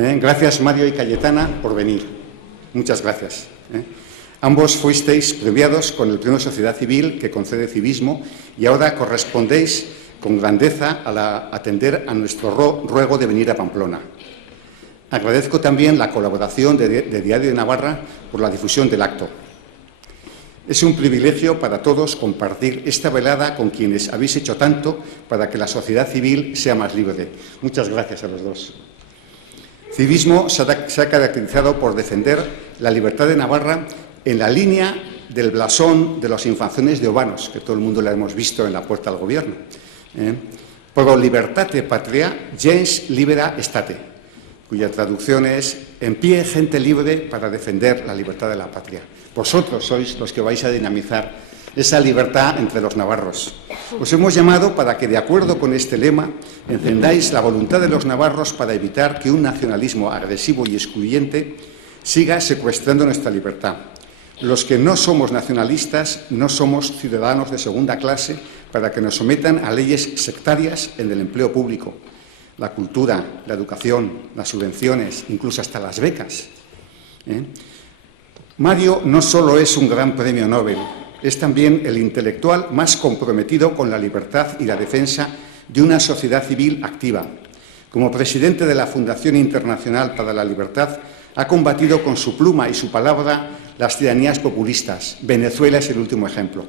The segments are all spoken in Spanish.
Gracias, Mario y Cayetana, por venir. Muchas gracias. Ambos fuisteis premiados con el Premio Sociedad Civil que concede Civismo y ahora correspondéis con grandeza a atender a nuestro ruego de venir a Pamplona. Agradezco también la colaboración de Diario de Navarra por la difusión del acto. Es un privilegio para todos compartir esta velada con quienes habéis hecho tanto para que la sociedad civil sea más libre. Muchas gracias a los dos. Civismo se ha caracterizado por defender la libertad de Navarra en la línea del blasón de los infanzones de Obanos, que todo el mundo la hemos visto en la puerta del gobierno. Pro libertate patria, gens libera estate, cuya traducción es en pie gente libre para defender la libertad de la patria. Vosotros sois los que vais a dinamizar esa libertad entre los navarros. Os hemos llamado para que, de acuerdo con este lema, encendáis la voluntad de los navarros para evitar que un nacionalismo agresivo y excluyente siga secuestrando nuestra libertad. Los que no somos nacionalistas no somos ciudadanos de segunda clase para que nos sometan a leyes sectarias en el empleo público, la cultura, la educación, las subvenciones, incluso hasta las becas. Mario no solo es un gran premio Nobel, es también el intelectual más comprometido con la libertad y la defensa de una sociedad civil activa. Como presidente de la Fundación Internacional para la Libertad, ha combatido con su pluma y su palabra las tiranías populistas. Venezuela es el último ejemplo.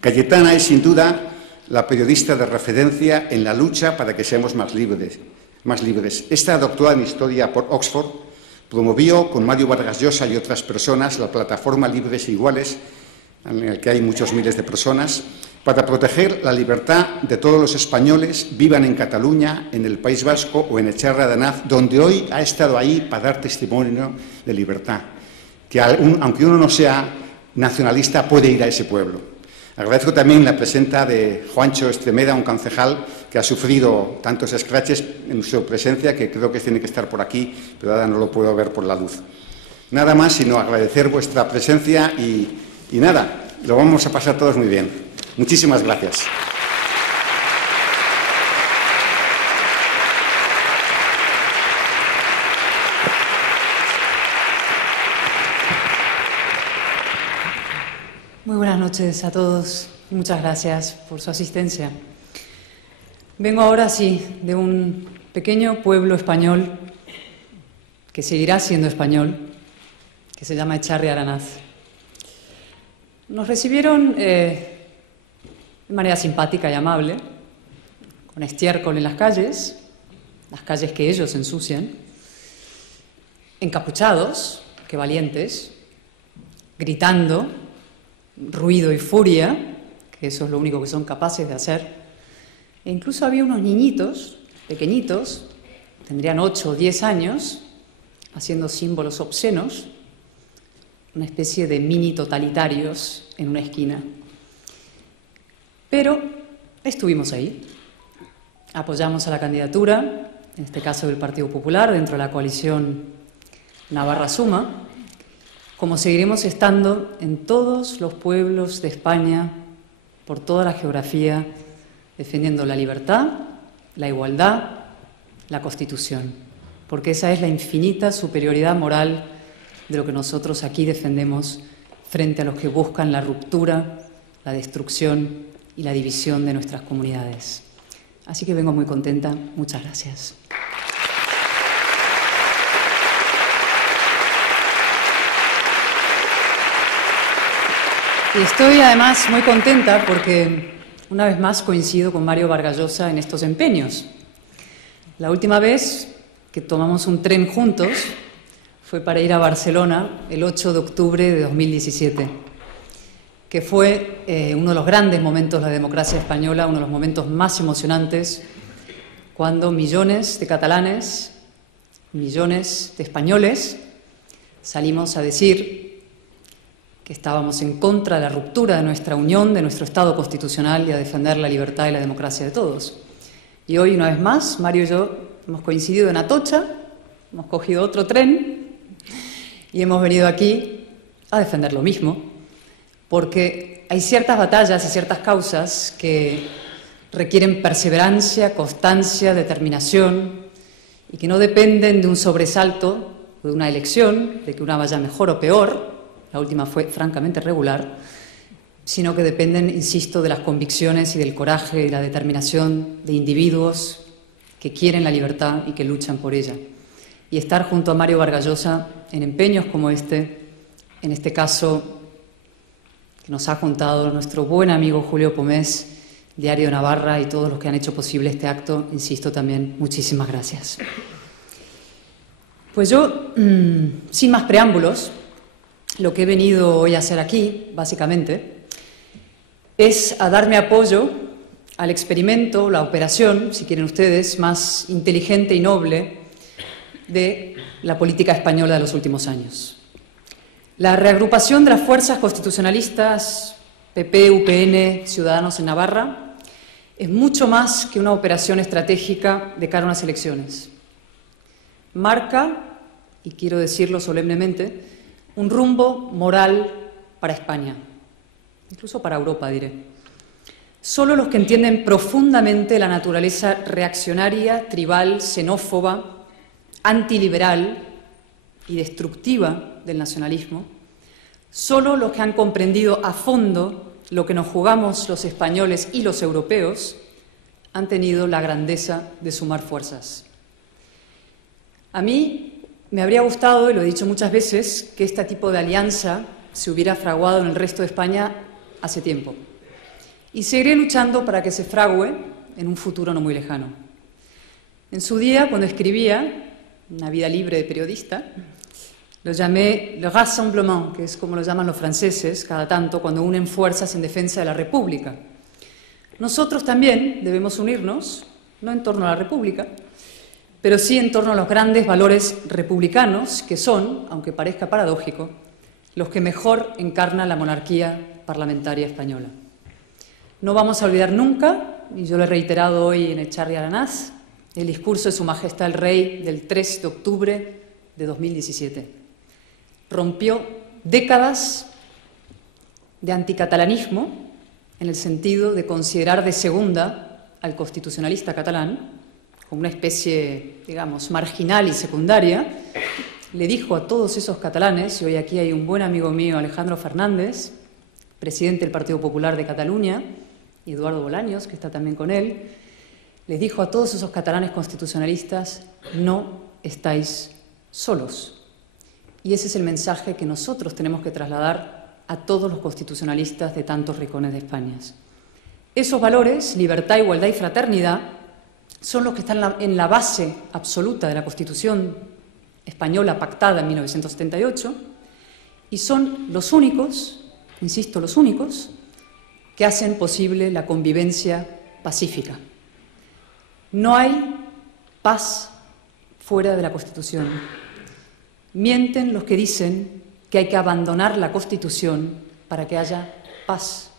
Cayetana es, sin duda, la periodista de referencia en la lucha para que seamos más libres. Esta doctora en Historia por Oxford promovió con Mario Vargas Llosa y otras personas la plataforma Libres e Iguales, en la que hay muchos miles de personas, para proteger la libertad de todos los españoles, vivan en Cataluña, en el País Vasco o en Echarra de Anaz, donde hoy ha estado ahí para dar testimonio de libertad, que aunque uno no sea nacionalista puede ir a ese pueblo. Agradezco también la presencia de Juancho Estremeda, un concejal que ha sufrido tantos escraches en su presencia que creo que tiene que estar por aquí, pero ahora no lo puedo ver por la luz. Nada más, sino agradecer vuestra presencia y nada, lo vamos a pasar todos muy bien. Muchísimas gracias. Muy buenas noches a todos y muchas gracias por su asistencia. Vengo ahora, sí, de un pequeño pueblo español que seguirá siendo español, que se llama Echarri Aranaz. Nos recibieron de manera simpática y amable, con estiércol en las calles que ellos ensucian, encapuchados, que valientes, gritando, ruido y furia, que eso es lo único que son capaces de hacer. E incluso había unos niñitos, pequeñitos, tendrían 8 o 10 años, haciendo símbolos obscenos, una especie de mini totalitarios en una esquina. Pero estuvimos ahí, apoyamos a la candidatura, en este caso del Partido Popular, dentro de la coalición Navarra Suma, como seguiremos estando en todos los pueblos de España, por toda la geografía, defendiendo la libertad, la igualdad, la Constitución, porque esa es la infinita superioridad moral de lo que nosotros aquí defendemos frente a los que buscan la ruptura, la destrucción y la división de nuestras comunidades. Así que vengo muy contenta. Muchas gracias. Y estoy además muy contenta porque una vez más coincido con Mario Vargas Llosa en estos empeños. La última vez que tomamos un tren juntos fue para ir a Barcelona el 8 de octubre de 2017, que fue uno de los grandes momentos de la democracia española, uno de los momentos más emocionantes, cuando millones de catalanes, millones de españoles salimos a decir que estábamos en contra de la ruptura de nuestra unión, de nuestro Estado constitucional y a defender la libertad y la democracia de todos. Y hoy, una vez más, Mario y yo hemos coincidido en Atocha, hemos cogido otro tren y hemos venido aquí a defender lo mismo, porque hay ciertas batallas y ciertas causas que requieren perseverancia, constancia, determinación y que no dependen de un sobresalto o de una elección, de que una vaya mejor o peor, la última fue francamente regular, sino que dependen, insisto, de las convicciones y del coraje y la determinación de individuos que quieren la libertad y que luchan por ella. Y estar junto a Mario Vargas Llosa en empeños como este, en este caso que nos ha juntado nuestro buen amigo Julio Pomés, Diario Navarra y todos los que han hecho posible este acto, insisto también, muchísimas gracias. Pues yo, sin más preámbulos, lo que he venido hoy a hacer aquí, básicamente, es a darme apoyo al experimento, la operación, si quieren ustedes, más inteligente y noble de la política española de los últimos años. La reagrupación de las fuerzas constitucionalistas, PP, UPN, Ciudadanos en Navarra, es mucho más que una operación estratégica de cara a unas elecciones. Marca, y quiero decirlo solemnemente, un rumbo moral para España, incluso para Europa, diré. Solo los que entienden profundamente la naturaleza reaccionaria, tribal, xenófoba, antiliberal y destructiva del nacionalismo, solo los que han comprendido a fondo lo que nos jugamos los españoles y los europeos, han tenido la grandeza de sumar fuerzas. A mí me habría gustado, y lo he dicho muchas veces, que este tipo de alianza se hubiera fraguado en el resto de España hace tiempo. Y seguiré luchando para que se frague en un futuro no muy lejano. En su día, cuando escribía Una vida libre de periodista, lo llamé le rassemblement, que es como lo llaman los franceses cada tanto cuando unen fuerzas en defensa de la República. Nosotros también debemos unirnos, no en torno a la República, pero sí en torno a los grandes valores republicanos que son, aunque parezca paradójico, los que mejor encarnan la monarquía parlamentaria española. No vamos a olvidar nunca, y yo lo he reiterado hoy en Echarri Aranaz, el discurso de Su Majestad el Rey del 3 de octubre de 2017. Rompió décadas de anticatalanismo en el sentido de considerar de segunda al constitucionalista catalán como una especie, digamos, marginal y secundaria. Le dijo a todos esos catalanes, y hoy aquí hay un buen amigo mío, Alejandro Fernández, presidente del Partido Popular de Cataluña, y Eduardo Bolaños, que está también con él, les dijo a todos esos catalanes constitucionalistas: no estáis solos. Y ese es el mensaje que nosotros tenemos que trasladar a todos los constitucionalistas de tantos rincones de España. Esos valores, libertad, igualdad y fraternidad, son los que están en la base absoluta de la Constitución española pactada en 1978 y son los únicos, insisto, los únicos, que hacen posible la convivencia pacífica. No hay paz fuera de la Constitución. Mienten los que dicen que hay que abandonar la Constitución para que haya paz.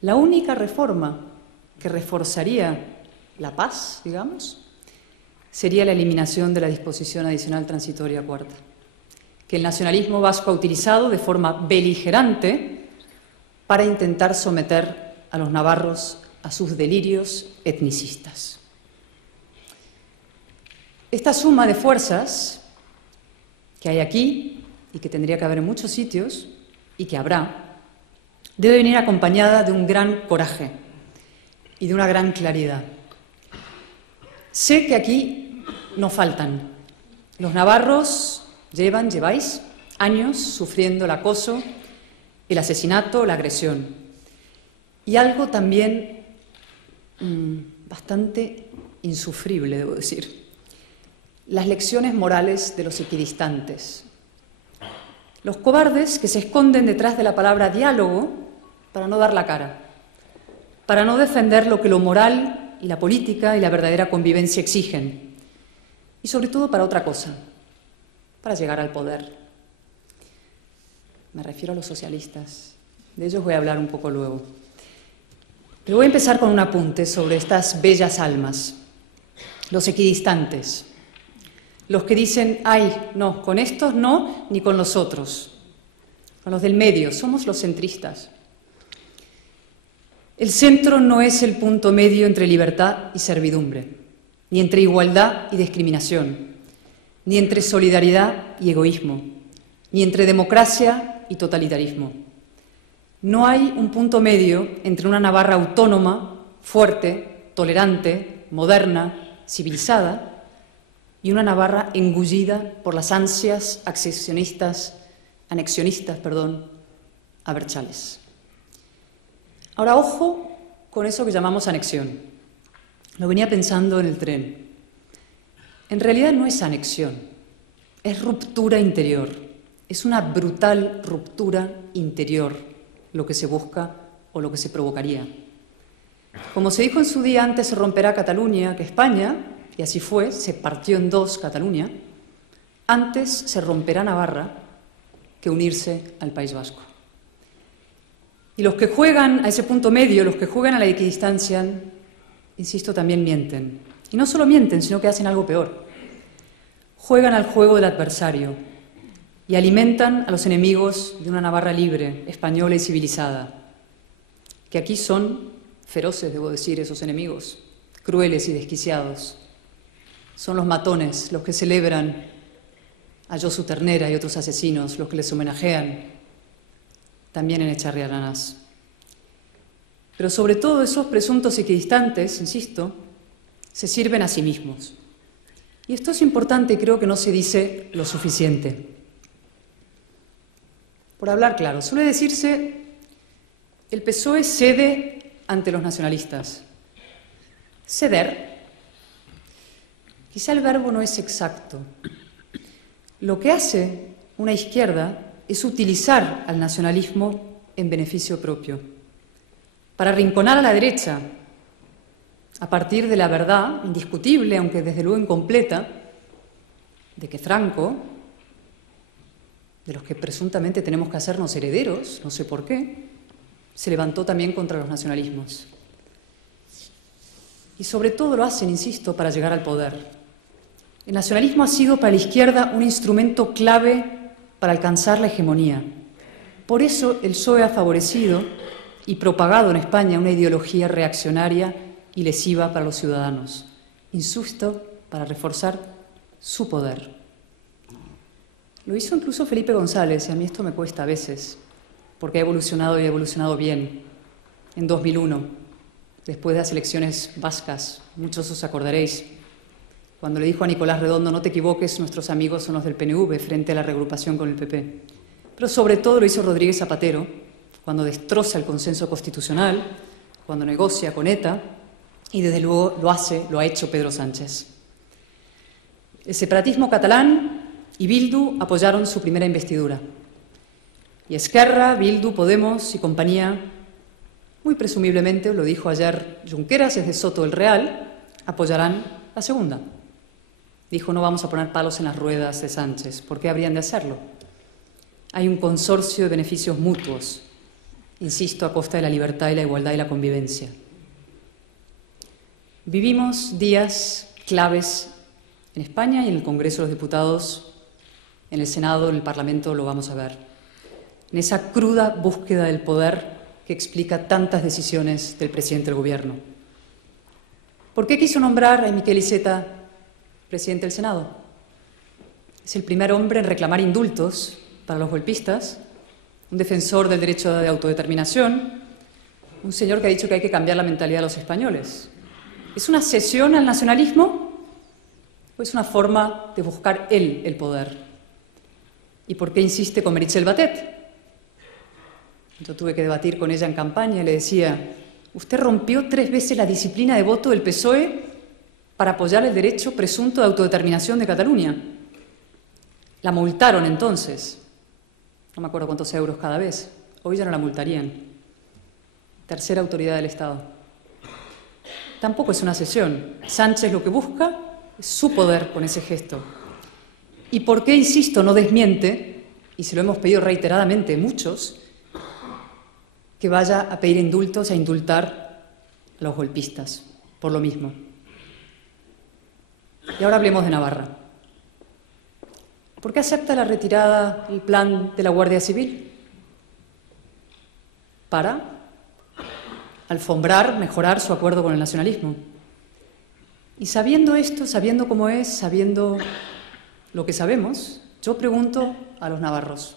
La única reforma que reforzaría la paz, digamos, sería la eliminación de la disposición adicional transitoria cuarta, que el nacionalismo vasco ha utilizado de forma beligerante para intentar someter a los navarros a sus delirios etnicistas. Esta suma de fuerzas que hay aquí y que tendría que haber en muchos sitios y que habrá, debe venir acompañada de un gran coraje y de una gran claridad. Sé que aquí no faltan. Los navarros lleváis años sufriendo el acoso, el asesinato, la agresión. Y algo también bastante insufrible, debo decir: las lecciones morales de los equidistantes. Los cobardes que se esconden detrás de la palabra diálogo para no dar la cara, para no defender lo que lo moral y la política y la verdadera convivencia exigen, y sobre todo para otra cosa, para llegar al poder. Me refiero a los socialistas, de ellos voy a hablar un poco luego. Pero voy a empezar con un apunte sobre estas bellas almas, los equidistantes, los que dicen: ay, no, con estos no, ni con los otros, con los del medio, somos los centristas. El centro no es el punto medio entre libertad y servidumbre. ni entre igualdad y discriminación, ni entre solidaridad y egoísmo, ni entre democracia y totalitarismo. No hay un punto medio entre una Navarra autónoma, fuerte, tolerante, moderna, civilizada, y una Navarra engullida por las ansias anexionistas, abertzales. Ahora, ojo con eso que llamamos anexión. Lo venía pensando en el tren. En realidad no es anexión, es ruptura interior. Es una brutal ruptura interior lo que se busca o lo que se provocaría. Como se dijo en su día, antes se romperá Cataluña que España, y así fue, se partió en dos Cataluña, antes se romperá Navarra que unirse al País Vasco. Y los que juegan a ese punto medio, los que juegan a la equidistancia, insisto, también mienten. Y no solo mienten, sino que hacen algo peor. Juegan al juego del adversario y alimentan a los enemigos de una Navarra libre, española y civilizada, que aquí son feroces, debo decir, esos enemigos, crueles y desquiciados. Son los matones, los que celebran a Josu Ternera y otros asesinos, los que les homenajean, también en Echarri Aranaz. Pero sobre todo esos presuntos equidistantes, insisto, se sirven a sí mismos. Y esto es importante y creo que no se dice lo suficiente. Por hablar claro, suele decirse el PSOE cede ante los nacionalistas. Ceder, quizá el verbo no es exacto. Lo que hace una izquierda es utilizar al nacionalismo en beneficio propio, para arrinconar a la derecha, a partir de la verdad indiscutible, aunque desde luego incompleta, de que Franco, de los que presuntamente tenemos que hacernos herederos, no sé por qué, se levantó también contra los nacionalismos. Y sobre todo lo hacen, insisto, para llegar al poder. El nacionalismo ha sido para la izquierda un instrumento clave para alcanzar la hegemonía. Por eso el PSOE ha favorecido y propagado en España una ideología reaccionaria y lesiva para los ciudadanos, insisto, para reforzar su poder. Lo hizo incluso Felipe González, y a mí esto me cuesta a veces, porque ha evolucionado y ha evolucionado bien. En 2001, después de las elecciones vascas, muchos os acordaréis, cuando le dijo a Nicolás Redondo, no te equivoques, nuestros amigos son los del PNV, frente a la regrupación con el PP. Pero sobre todo lo hizo Rodríguez Zapatero, cuando destroza el consenso constitucional, cuando negocia con ETA, y desde luego lo ha hecho Pedro Sánchez. El separatismo catalán y Bildu apoyaron su primera investidura. Y Esquerra, Bildu, Podemos y compañía, muy presumiblemente, lo dijo ayer Junqueras desde Soto del Real, apoyarán la segunda. Dijo, no vamos a poner palos en las ruedas de Sánchez. ¿Por qué habrían de hacerlo? Hay un consorcio de beneficios mutuos, insisto, a costa de la libertad y la igualdad y la convivencia. Vivimos días claves en España y en el Congreso de los Diputados, en el Senado, en el Parlamento, lo vamos a ver. En esa cruda búsqueda del poder que explica tantas decisiones del presidente del Gobierno. ¿Por qué quiso nombrar a Miquel Iceta presidente del Senado? Es el primer hombre en reclamar indultos para los golpistas, un defensor del derecho de autodeterminación, un señor que ha dicho que hay que cambiar la mentalidad de los españoles. ¿Es una cesión al nacionalismo o es una forma de buscar él el poder? ¿Y por qué insiste con Meritxell Batet? Yo tuve que debatir con ella en campaña y le decía, usted rompió 3 veces la disciplina de voto del PSOE para apoyar el derecho presunto de autodeterminación de Cataluña. La multaron entonces, no me acuerdo cuántos euros cada vez, hoy ya no la multarían. Tercera autoridad del Estado. Tampoco es una cesión. Sánchez lo que busca es su poder con ese gesto. ¿Y por qué, insisto, no desmiente, y se lo hemos pedido reiteradamente muchos, que vaya a pedir indultos, a indultar a los golpistas, por lo mismo? Y ahora hablemos de Navarra. ¿Por qué acepta la retirada, el plan de la Guardia Civil? Para alfombrar, mejorar su acuerdo con el nacionalismo. Y sabiendo esto, sabiendo cómo es, sabiendo lo que sabemos, yo pregunto a los navarros,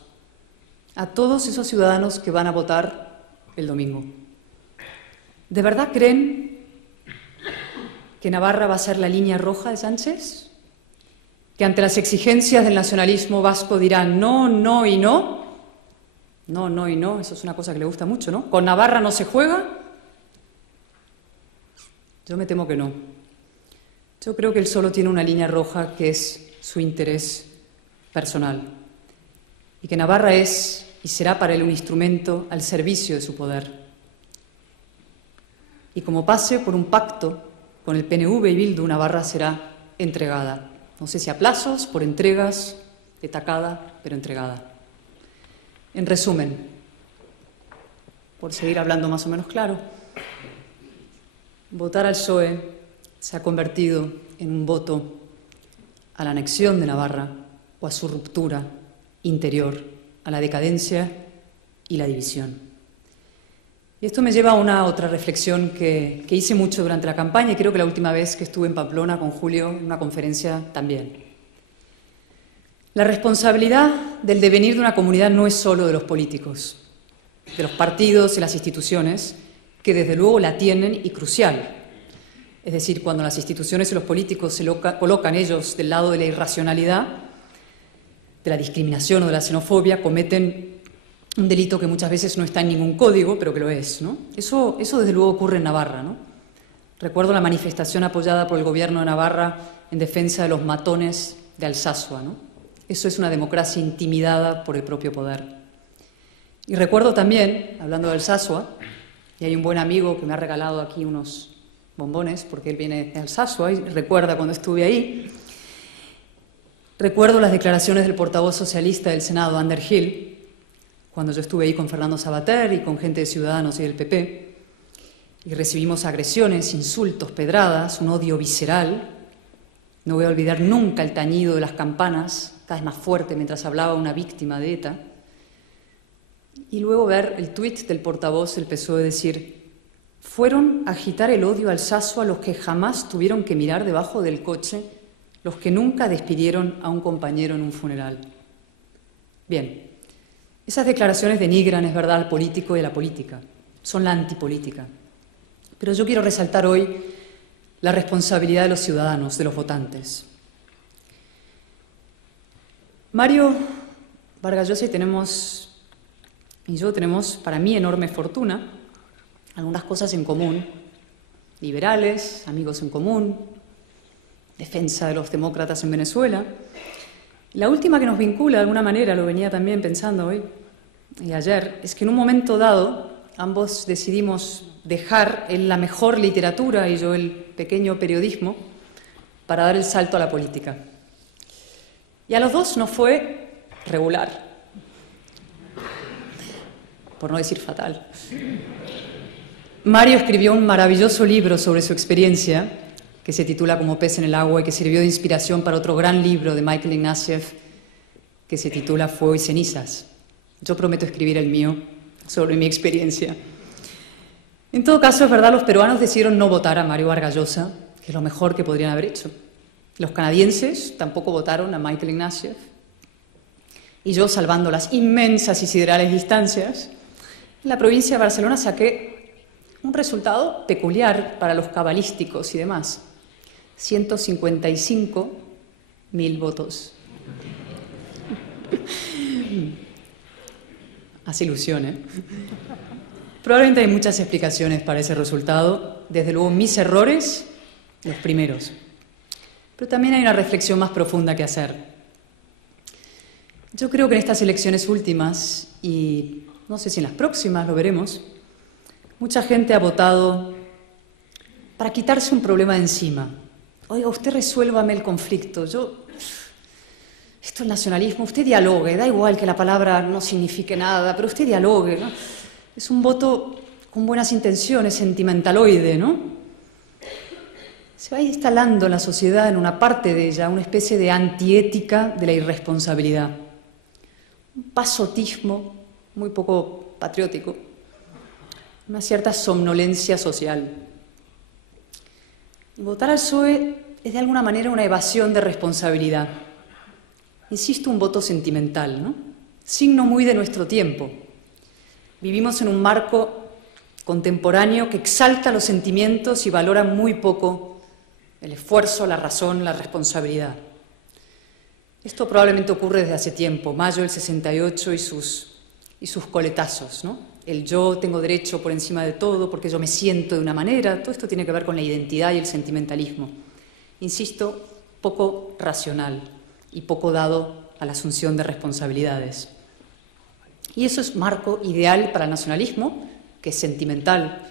a todos esos ciudadanos que van a votar el domingo, ¿de verdad creen que Navarra va a ser la línea roja de Sánchez? ¿Que ante las exigencias del nacionalismo vasco dirán no, no y no? No, no y no, eso es una cosa que le gusta mucho, ¿no? ¿Con Navarra no se juega? Yo me temo que no. Yo creo que él solo tiene una línea roja, que es su interés personal, y que Navarra es y será para él un instrumento al servicio de su poder. Y como pase por un pacto con el PNV y Bildu, Navarra será entregada. No sé si a plazos, por entregas, de tacada, pero entregada. En resumen, por seguir hablando más o menos claro, votar al PSOE se ha convertido en un voto a la anexión de Navarra o a su ruptura interior, a la decadencia y la división. Y esto me lleva a una otra reflexión que hice mucho durante la campaña, y creo que la última vez que estuve en Pamplona con Julio en una conferencia también. La responsabilidad del devenir de una comunidad no es solo de los políticos, de los partidos y las instituciones, que desde luego la tienen y crucial. Es decir, cuando las instituciones y los políticos se colocan ellos del lado de la irracionalidad, de la discriminación o de la xenofobia, cometen un delito que muchas veces no está en ningún código, pero que lo es, ¿no? Eso desde luego ocurre en Navarra, ¿no? Recuerdo la manifestación apoyada por el gobierno de Navarra en defensa de los matones de Alsasua, ¿no? Eso es una democracia intimidada por el propio poder. Y recuerdo también, hablando de Alsasua, y hay un buen amigo que me ha regalado aquí unos bombones, porque él viene de Alsasua y recuerda cuando estuve ahí, recuerdo las declaraciones del portavoz socialista del Senado, Ander Gil, cuando yo estuve ahí con Fernando Sabater y con gente de Ciudadanos y del PP, y recibimos agresiones, insultos, pedradas, un odio visceral. No voy a olvidar nunca el tañido de las campanas, cada vez más fuerte mientras hablaba una víctima de ETA. Y luego ver el tuit del portavoz del PSOE decir: fueron a agitar el odio al Alsasua a los que jamás tuvieron que mirar debajo del coche, los que nunca despidieron a un compañero en un funeral. Bien, esas declaraciones denigran, es verdad, al político y a la política. Son la antipolítica. Pero yo quiero resaltar hoy la responsabilidad de los ciudadanos, de los votantes. Mario Vargas Llosa y yo tenemos, para mí, enorme fortuna, algunas cosas en común: liberales, amigos en común, defensa de los demócratas en Venezuela. La última que nos vincula, de alguna manera, lo venía también pensando hoy y ayer, es que en un momento dado ambos decidimos dejar él la mejor literatura y yo el pequeño periodismo para dar el salto a la política. Y a los dos nos fue regular, por no decir fatal. Mario escribió un maravilloso libro sobre su experiencia, que se titula Como pez en el agua, y que sirvió de inspiración para otro gran libro de Michael Ignatieff, que se titula Fuego y cenizas. Yo prometo escribir el mío sobre mi experiencia. En todo caso, es verdad, los peruanos decidieron no votar a Mario Vargas Llosa, que es lo mejor que podrían haber hecho. Los canadienses tampoco votaron a Michael Ignatieff. Y yo, salvando las inmensas y siderales distancias, en la provincia de Barcelona saqué un resultado peculiar para los cabalísticos y demás: 155.000 votos. Hace ilusión, ¿eh? Probablemente hay muchas explicaciones para ese resultado. Desde luego, mis errores, los primeros. Pero también hay una reflexión más profunda que hacer. Yo creo que en estas elecciones últimas, y no sé si en las próximas, lo veremos, mucha gente ha votado para quitarse un problema de encima. Oiga, usted resuélvame el conflicto. Esto es nacionalismo, usted dialogue, da igual que la palabra no signifique nada, pero usted dialogue, ¿no? Es un voto con buenas intenciones, sentimentaloide, ¿no? Se va instalando en la sociedad, en una parte de ella, una especie de antiética de la irresponsabilidad. Un pasotismo muy poco patriótico, una cierta somnolencia social. Votar al PSOE es de alguna manera una evasión de responsabilidad. Insisto, un voto sentimental, ¿no? Signo muy de nuestro tiempo. Vivimos en un marco contemporáneo que exalta los sentimientos y valora muy poco el esfuerzo, la razón, la responsabilidad. Esto probablemente ocurre desde hace tiempo, Mayo del 68 y sus coletazos, ¿no? El yo tengo derecho por encima de todo porque yo me siento de una manera, todo esto tiene que ver con la identidad y el sentimentalismo. Insisto, poco racional y poco dado a la asunción de responsabilidades. Y eso es marco ideal para el nacionalismo, que es sentimental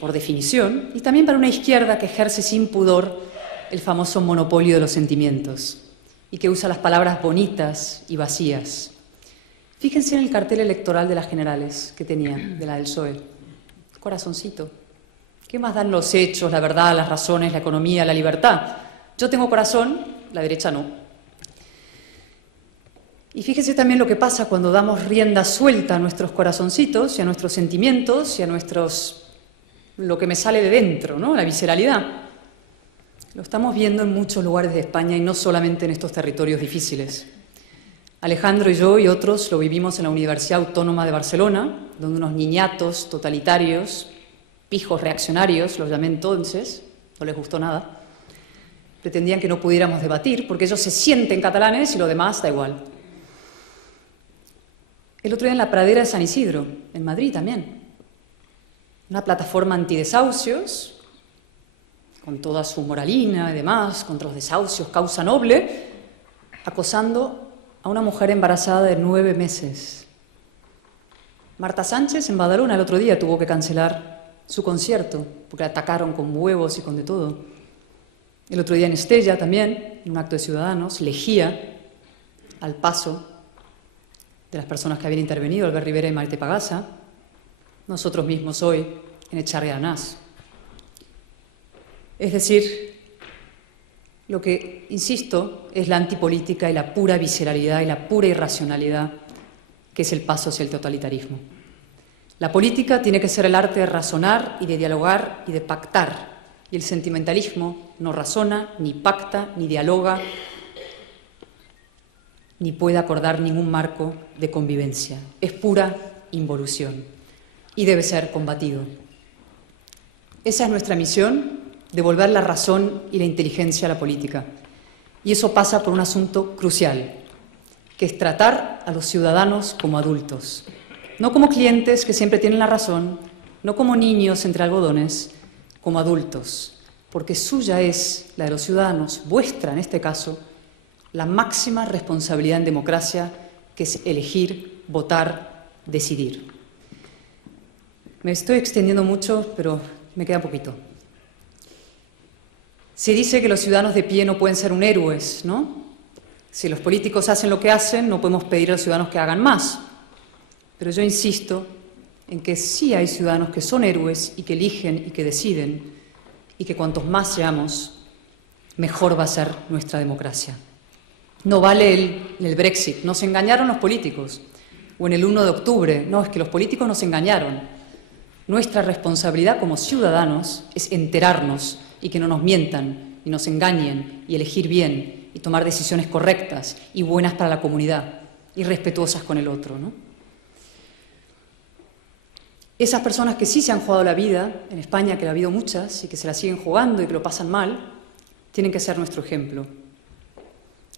por definición, y también para una izquierda que ejerce sin pudor el famoso monopolio de los sentimientos y que usa las palabras bonitas y vacías. Fíjense en el cartel electoral de las generales que tenía, de la del PSOE. Corazoncito. ¿Qué más dan los hechos, la verdad, las razones, la economía, la libertad? Yo tengo corazón, la derecha no. Y fíjense también lo que pasa cuando damos rienda suelta a nuestros corazoncitos y a nuestros sentimientos y a lo que me sale de dentro, ¿no? La visceralidad. Lo estamos viendo en muchos lugares de España y no solamente en estos territorios difíciles. Alejandro y yo y otros lo vivimos en la Universidad Autónoma de Barcelona, donde unos niñatos totalitarios, pijos reaccionarios, los llamé entonces, no les gustó nada, pretendían que no pudiéramos debatir porque ellos se sienten catalanes y lo demás da igual. El otro día en la pradera de San Isidro, en Madrid también, una plataforma antidesahucios, con toda su moralina y demás, contra los desahucios, causa noble, acosando a una mujer embarazada de 9 meses. Marta Sánchez en Badalona el otro día tuvo que cancelar su concierto porque la atacaron con huevos y con de todo. El otro día en Estella también, en un acto de Ciudadanos, Lejía, al paso de las personas que habían intervenido, Albert Rivera y Maite Pagasa, nosotros mismos hoy en Echarri Aranaz. Es decir, lo que, insisto, es la antipolítica y la pura visceralidad y la pura irracionalidad que es el paso hacia el totalitarismo. La política tiene que ser el arte de razonar y de dialogar y de pactar, y el sentimentalismo no razona, ni pacta, ni dialoga, ni puede acordar ningún marco de convivencia. Es pura involución y debe ser combatido. Esa es nuestra misión, devolver la razón y la inteligencia a la política. Y eso pasa por un asunto crucial, que es tratar a los ciudadanos como adultos, no como clientes que siempre tienen la razón, no como niños entre algodones, como adultos, porque suya es, la de los ciudadanos, vuestra en este caso, la máxima responsabilidad en democracia, que es elegir, votar, decidir. Me estoy extendiendo mucho, pero me queda poquito. Se dice que los ciudadanos de pie no pueden ser un héroes, ¿no? Si los políticos hacen lo que hacen, no podemos pedir a los ciudadanos que hagan más. Pero yo insisto en que sí hay ciudadanos que son héroes y que eligen y que deciden, y que cuantos más seamos, mejor va a ser nuestra democracia. No vale el Brexit, nos engañaron los políticos, o en el 1 de octubre, no, es que los políticos nos engañaron. Nuestra responsabilidad como ciudadanos es enterarnos y que no nos mientan y nos engañen y elegir bien y tomar decisiones correctas y buenas para la comunidad y respetuosas con el otro, ¿no? Esas personas que sí se han jugado la vida, en España que la ha habido muchas y que se la siguen jugando y que lo pasan mal, tienen que ser nuestro ejemplo.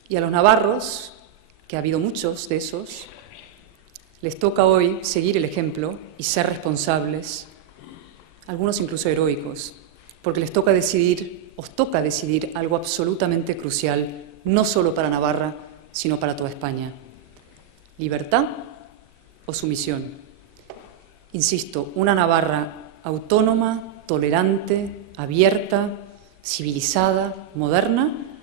Y a los navarros, que ha habido muchos de esos, les toca hoy seguir el ejemplo y ser responsables, algunos incluso heroicos, porque les toca decidir, os toca decidir algo absolutamente crucial, no solo para Navarra, sino para toda España. ¿Libertad o sumisión? Insisto, una Navarra autónoma, tolerante, abierta, civilizada, moderna,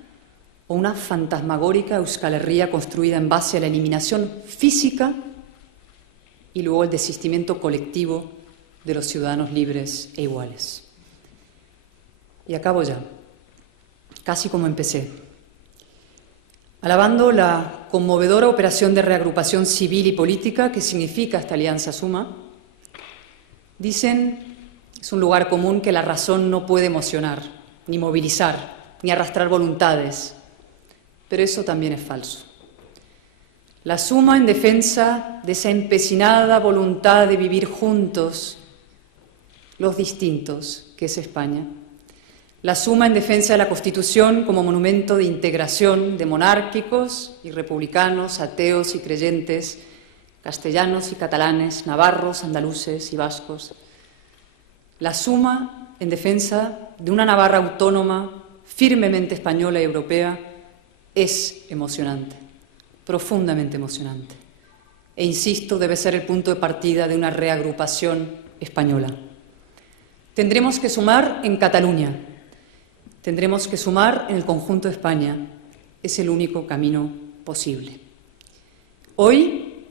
o una fantasmagórica Euskal Herria construida en base a la eliminación física y luego el desistimiento colectivo de los ciudadanos libres e iguales. Y acabo ya, casi como empecé, alabando la conmovedora operación de reagrupación civil y política que significa esta alianza Suma. Dicen, es un lugar común, que la razón no puede emocionar, ni movilizar, ni arrastrar voluntades. Pero eso también es falso. La suma en defensa de esa empecinada voluntad de vivir juntos, los distintos, que es España. La suma en defensa de la Constitución como monumento de integración de monárquicos y republicanos, ateos y creyentes, castellanos y catalanes, navarros, andaluces y vascos. La suma en defensa de una Navarra autónoma, firmemente española y europea, es emocionante, profundamente emocionante. E insisto, debe ser el punto de partida de una reagrupación española. Tendremos que sumar en Cataluña, tendremos que sumar en el conjunto de España. Es el único camino posible. Hoy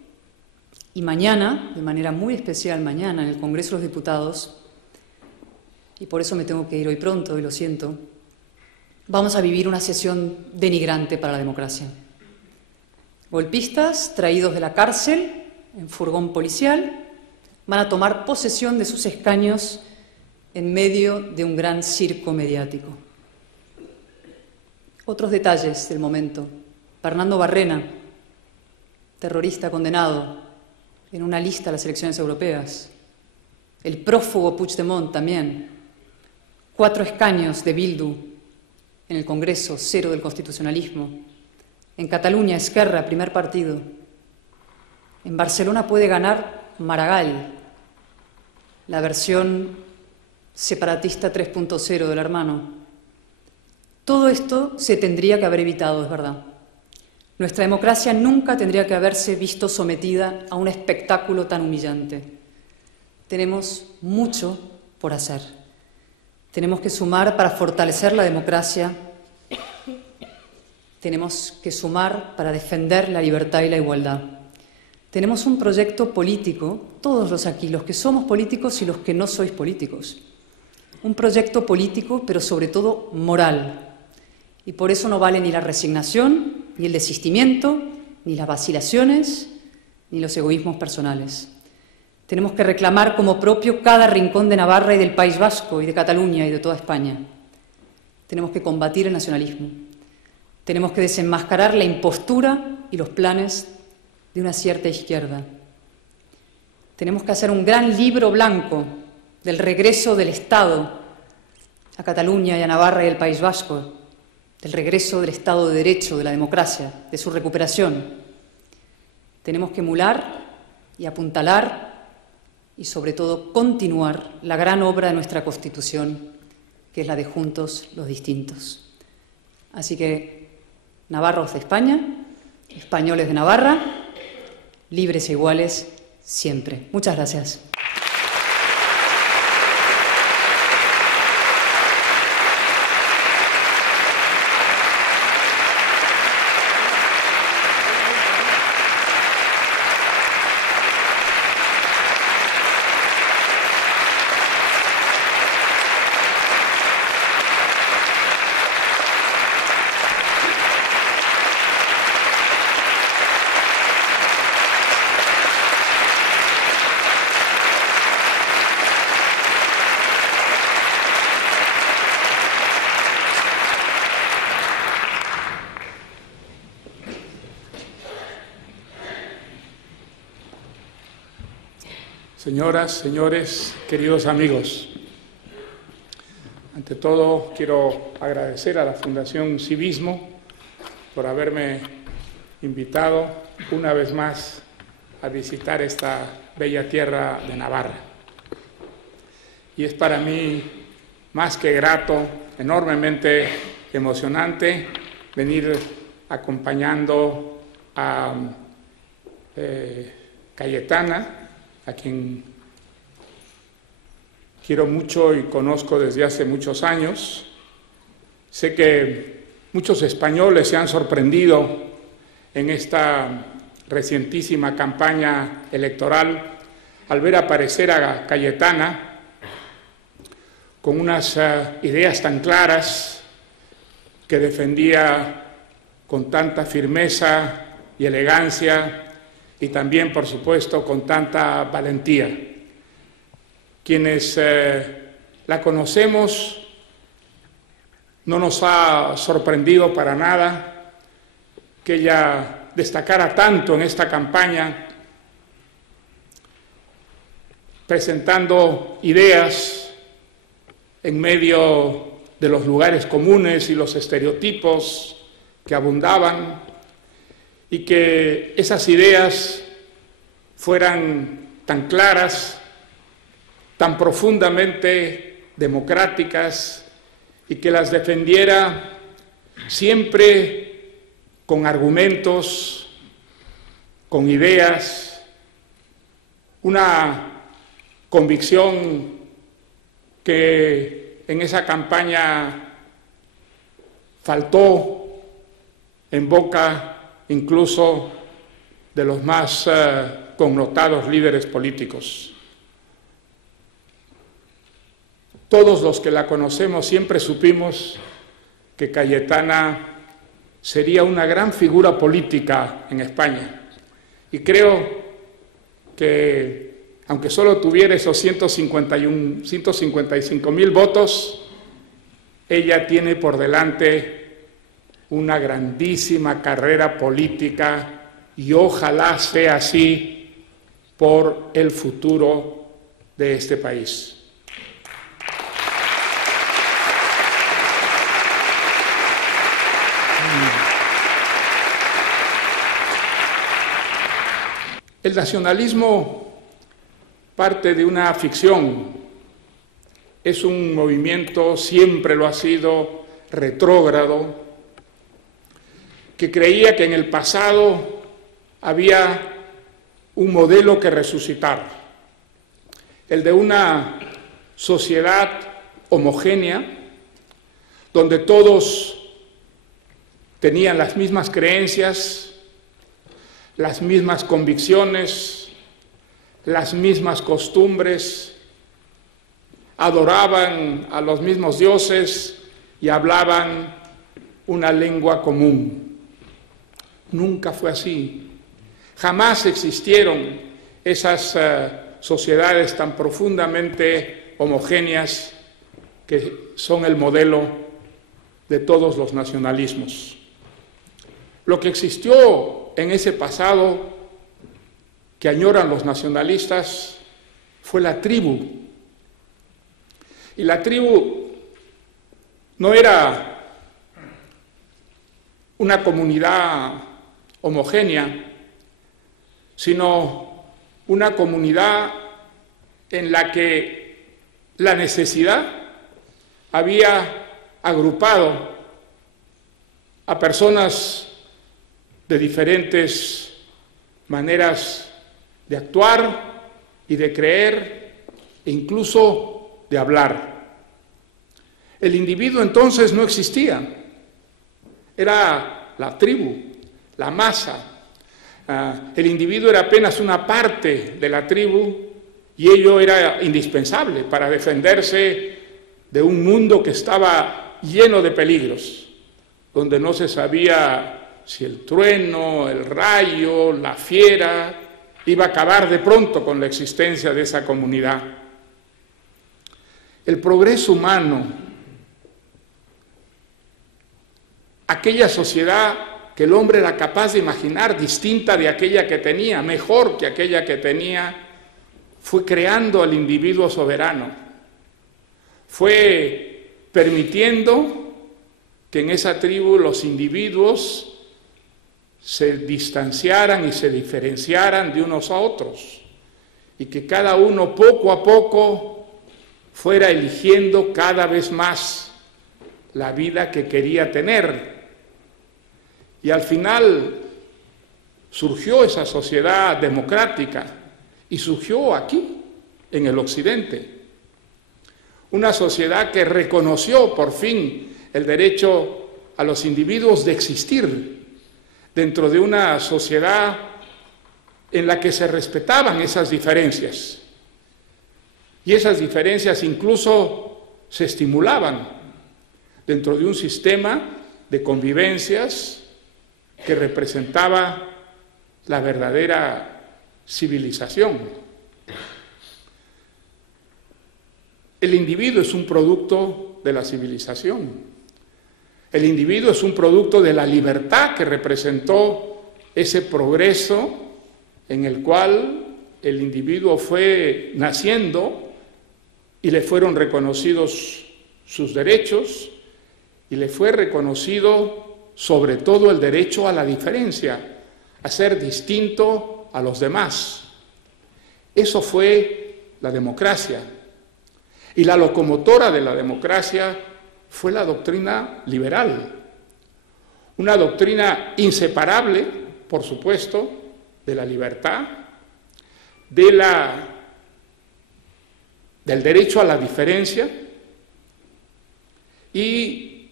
y mañana, de manera muy especial mañana, en el Congreso de los Diputados, y por eso me tengo que ir hoy pronto, y lo siento, vamos a vivir una sesión denigrante para la democracia. Golpistas traídos de la cárcel en furgón policial van a tomar posesión de sus escaños en medio de un gran circo mediático. Otros detalles del momento. Fernando Barrena, terrorista condenado en una lista a las elecciones europeas. El prófugo Puigdemont también. 4 escaños de Bildu en el Congreso, 0 del Constitucionalismo. En Cataluña, Esquerra, primer partido. En Barcelona puede ganar Maragall, la versión separatista 3.0 del hermano. Todo esto se tendría que haber evitado, es verdad. Nuestra democracia nunca tendría que haberse visto sometida a un espectáculo tan humillante. Tenemos mucho por hacer. Tenemos que sumar para fortalecer la democracia. Tenemos que sumar para defender la libertad y la igualdad. Tenemos un proyecto político, todos los aquí, los que somos políticos y los que no sois políticos. Un proyecto político, pero sobre todo moral. Y por eso no vale ni la resignación, ni el desistimiento, ni las vacilaciones, ni los egoísmos personales. Tenemos que reclamar como propio cada rincón de Navarra y del País Vasco y de Cataluña y de toda España. Tenemos que combatir el nacionalismo. Tenemos que desenmascarar la impostura y los planes de una cierta izquierda. Tenemos que hacer un gran libro blanco del regreso del Estado a Cataluña y a Navarra y al País Vasco, del regreso del Estado de Derecho, de la democracia, de su recuperación. Tenemos que emular y apuntalar y, sobre todo, continuar la gran obra de nuestra Constitución, que es la de Juntos los Distintos. Así que, navarros de España, españoles de Navarra, libres e iguales siempre. Muchas gracias. Señoras, señores, queridos amigos, ante todo quiero agradecer a la Fundación Civismo por haberme invitado una vez más a visitar esta bella tierra de Navarra. Y es para mí más que grato, enormemente emocionante venir acompañando a Cayetana, a quien quiero mucho y conozco desde hace muchos años. Sé que muchos españoles se han sorprendido en esta recientísima campaña electoral al ver aparecer a Cayetana con unas ideas tan claras que defendía con tanta firmeza y elegancia y también, por supuesto, con tanta valentía. Quienes la conocemos No nos ha sorprendido para nada que ella destacara tanto en esta campaña, presentando ideas en medio de los lugares comunes y los estereotipos que abundaban, y que esas ideas fueran tan claras, tan profundamente democráticas, y que las defendiera siempre con argumentos, con ideas, una convicción que en esa campaña faltó en boca incluso de los más connotados líderes políticos. Todos los que la conocemos siempre supimos que Cayetana sería una gran figura política en España. Y creo que, aunque solo tuviera esos 155.000 votos, ella tiene por delante una grandísima carrera política, y ojalá sea así por el futuro de este país. El nacionalismo parte de una ficción, es un movimiento, siempre lo ha sido, retrógrado, que creía que en el pasado había un modelo que resucitar, el de una sociedad homogénea, donde todos tenían las mismas creencias, las mismas convicciones, las mismas costumbres, adoraban a los mismos dioses y hablaban una lengua común. Nunca fue así. Jamás existieron esas sociedades tan profundamente homogéneas que son el modelo de todos los nacionalismos. Lo que existió en ese pasado que añoran los nacionalistas fue la tribu. Y la tribu no era una comunidad homogénea, sino una comunidad en la que la necesidad había agrupado a personas de diferentes maneras de actuar y de creer, e incluso de hablar. El individuo entonces no existía, era la tribu, la masa. El individuo era apenas una parte de la tribu y ello era indispensable para defenderse de un mundo que estaba lleno de peligros, donde no se sabía si el trueno, el rayo, la fiera iba a acabar de pronto con la existencia de esa comunidad. El progreso humano, aquella sociedad que el hombre era capaz de imaginar distinta de aquella que tenía, mejor que aquella que tenía, fue creando al individuo soberano, fue permitiendo que en esa tribu los individuos se distanciaran y se diferenciaran de unos a otros, y que cada uno poco a poco fuera eligiendo cada vez más la vida que quería tener. Y al final surgió esa sociedad democrática, y surgió aquí, en el occidente, una sociedad que reconoció por fin el derecho a los individuos de existir dentro de una sociedad en la que se respetaban esas diferencias, y esas diferencias incluso se estimulaban dentro de un sistema de convivencias que representaba la verdadera civilización. El individuo es un producto de la civilización. El individuo es un producto de la libertad que representó ese progreso en el cual el individuo fue naciendo y le fueron reconocidos sus derechos y le fue reconocido sobre todo el derecho a la diferencia, a ser distinto a los demás. Eso fue la democracia. Y la locomotora de la democracia fue la doctrina liberal, una doctrina inseparable, por supuesto, de la libertad, del derecho a la diferencia, y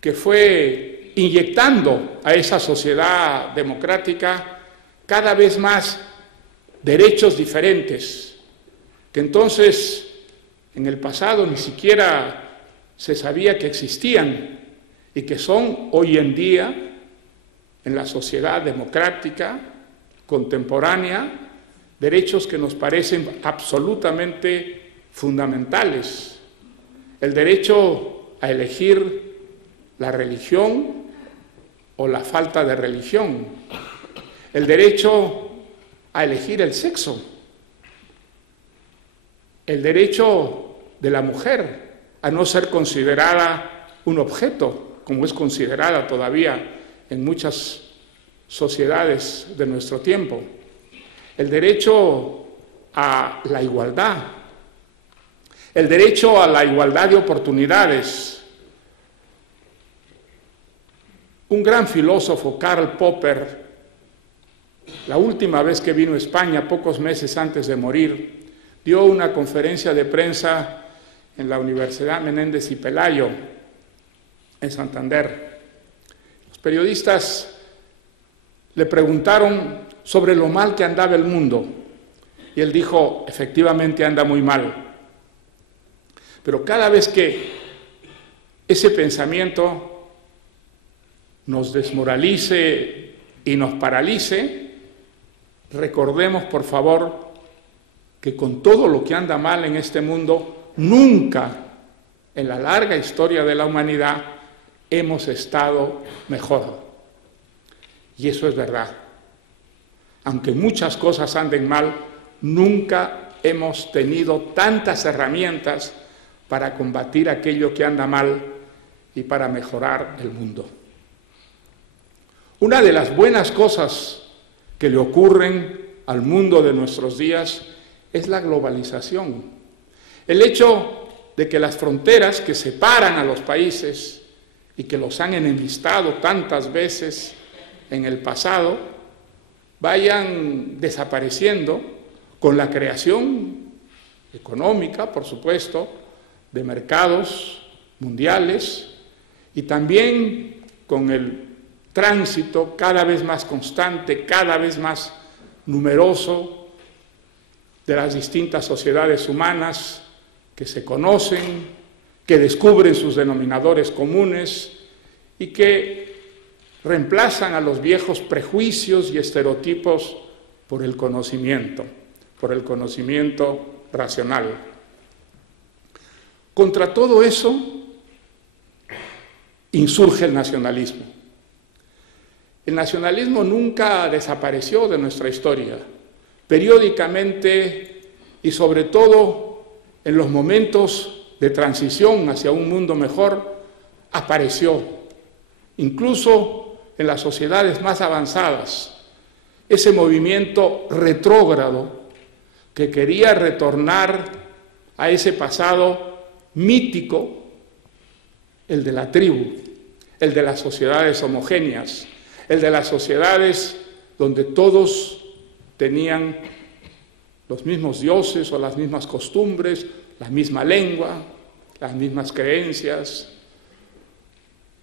que fue inyectando a esa sociedad democrática cada vez más derechos diferentes, que entonces en el pasado ni siquiera se sabía que existían y que son hoy en día en la sociedad democrática contemporánea derechos que nos parecen absolutamente fundamentales. El derecho a elegir la religión o la falta de religión, el derecho a elegir el sexo, el derecho de la mujer a no ser considerada un objeto, como es considerada todavía en muchas sociedades de nuestro tiempo, el derecho a la igualdad, el derecho a la igualdad de oportunidades. Un gran filósofo, Karl Popper, la última vez que vino a España, pocos meses antes de morir, dio una conferencia de prensa en la Universidad Menéndez y Pelayo, en Santander. Los periodistas le preguntaron sobre lo mal que andaba el mundo, y él dijo, efectivamente anda muy mal. Pero cada vez que ese pensamiento nos desmoralice y nos paralice, recordemos, por favor, que con todo lo que anda mal en este mundo, nunca en la larga historia de la humanidad hemos estado mejor. Y eso es verdad. Aunque muchas cosas anden mal, nunca hemos tenido tantas herramientas para combatir aquello que anda mal y para mejorar el mundo. Una de las buenas cosas que le ocurren al mundo de nuestros días es la globalización. El hecho de que las fronteras que separan a los países y que los han enemistado tantas veces en el pasado vayan desapareciendo con la creación económica, por supuesto, de mercados mundiales y también con el tránsito cada vez más constante, cada vez más numeroso de las distintas sociedades humanas que se conocen, que descubren sus denominadores comunes y que reemplazan a los viejos prejuicios y estereotipos por el conocimiento racional. Contra todo eso insurge el nacionalismo. El nacionalismo nunca desapareció de nuestra historia. Periódicamente y sobre todo en los momentos de transición hacia un mundo mejor, apareció, incluso en las sociedades más avanzadas, ese movimiento retrógrado que quería retornar a ese pasado mítico, el de la tribu, el de las sociedades homogéneas, el de las sociedades donde todos tenían los mismos dioses o las mismas costumbres, la misma lengua, las mismas creencias,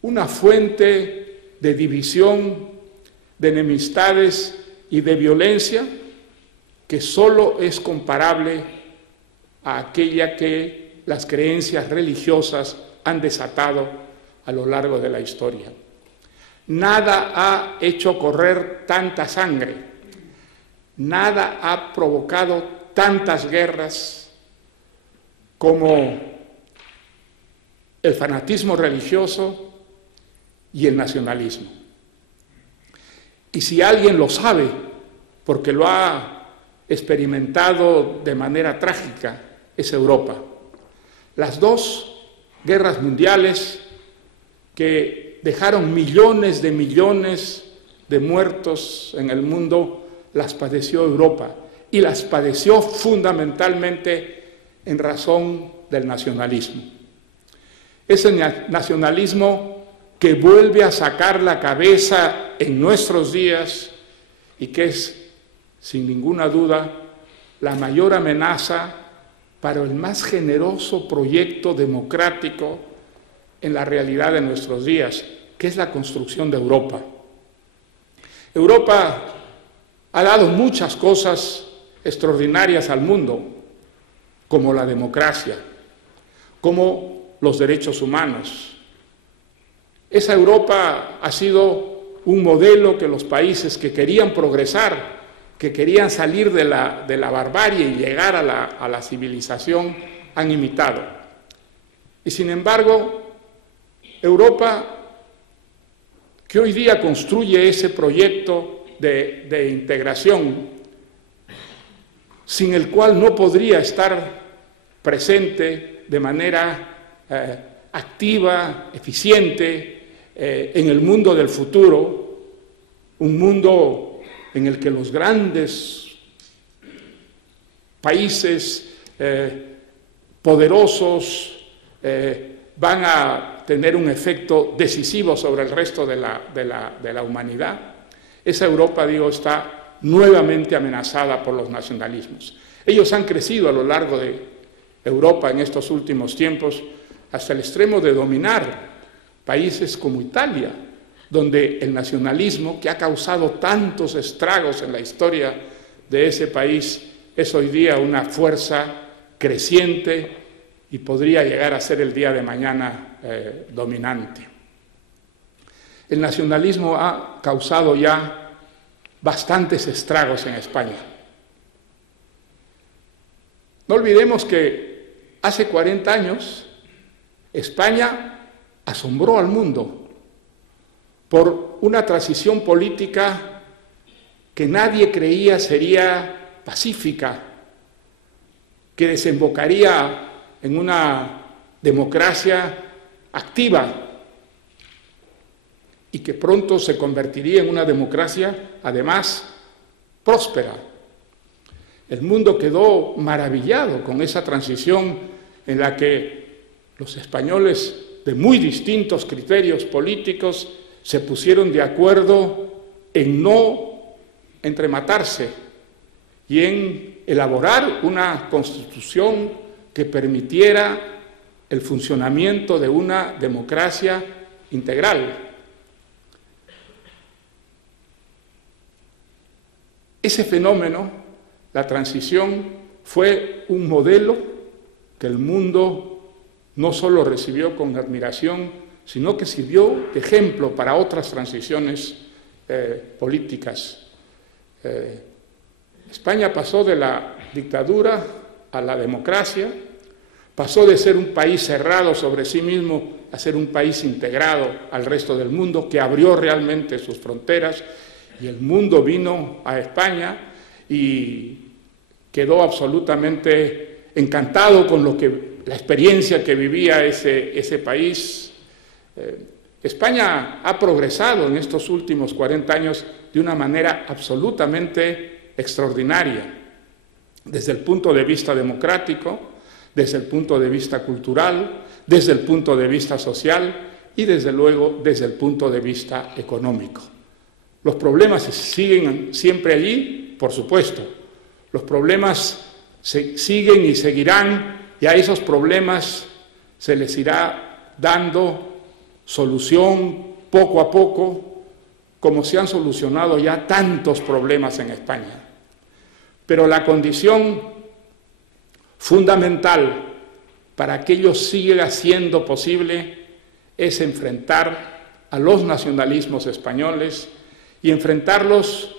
una fuente de división, de enemistades y de violencia que solo es comparable a aquella que las creencias religiosas han desatado a lo largo de la historia. Nada ha hecho correr tanta sangre, nada ha provocado tantas guerras como el fanatismo religioso y el nacionalismo. Y si alguien lo sabe, porque lo ha experimentado de manera trágica, es Europa. Las dos guerras mundiales que dejaron millones de muertos en el mundo, las padeció Europa, y las padeció fundamentalmente en razón del nacionalismo. Ese nacionalismo que vuelve a sacar la cabeza en nuestros días y que es, sin ninguna duda, la mayor amenaza para el más generoso proyecto democrático en la realidad de nuestros días, que es la construcción de Europa. Europa ha dado muchas cosas extraordinarias al mundo, como la democracia, como los derechos humanos. Esa Europa ha sido un modelo que los países que querían progresar, que querían salir de la barbarie y llegar a la civilización, han imitado. Y sin embargo, Europa, que hoy día construye ese proyecto de integración, sin el cual no podría estar presente de manera activa, eficiente, en el mundo del futuro, un mundo en el que los grandes países poderosos van a tener un efecto decisivo sobre el resto de la humanidad. Esa Europa, digo, está nuevamente amenazada por los nacionalismos. Ellos han crecido a lo largo de Europa en estos últimos tiempos hasta el extremo de dominar países como Italia, donde el nacionalismo, que ha causado tantos estragos en la historia de ese país, es hoy día una fuerza creciente y podría llegar a ser el día de mañana dominante. El nacionalismo ha causado ya bastantes estragos en España. No olvidemos que hace 40 años España asombró al mundo por una transición política que nadie creía sería pacífica, que desembocaría en una democracia activa y que pronto se convertiría en una democracia, además, próspera. El mundo quedó maravillado con esa transición en la que los españoles de muy distintos criterios políticos se pusieron de acuerdo en no entrematarse y en elaborar una constitución que permitiera el funcionamiento de una democracia integral. Ese fenómeno, la transición, fue un modelo que el mundo no solo recibió con admiración, sino que sirvió de ejemplo para otras transiciones políticas. España pasó de la dictadura a la democracia, pasó de ser un país cerrado sobre sí mismo a ser un país integrado al resto del mundo, que abrió realmente sus fronteras, y el mundo vino a España y quedó absolutamente encantado con la experiencia que vivía ese país. España ha progresado en estos últimos 40 años de una manera absolutamente extraordinaria, desde el punto de vista democrático, desde el punto de vista cultural, desde el punto de vista social y, desde luego, desde el punto de vista económico. Los problemas siguen siempre allí, por supuesto. Los problemas siguen y seguirán, y a esos problemas se les irá dando solución poco a poco, como se han solucionado ya tantos problemas en España. Pero la condición fundamental para que ello siga siendo posible es enfrentar a los nacionalismos españoles y enfrentarlos,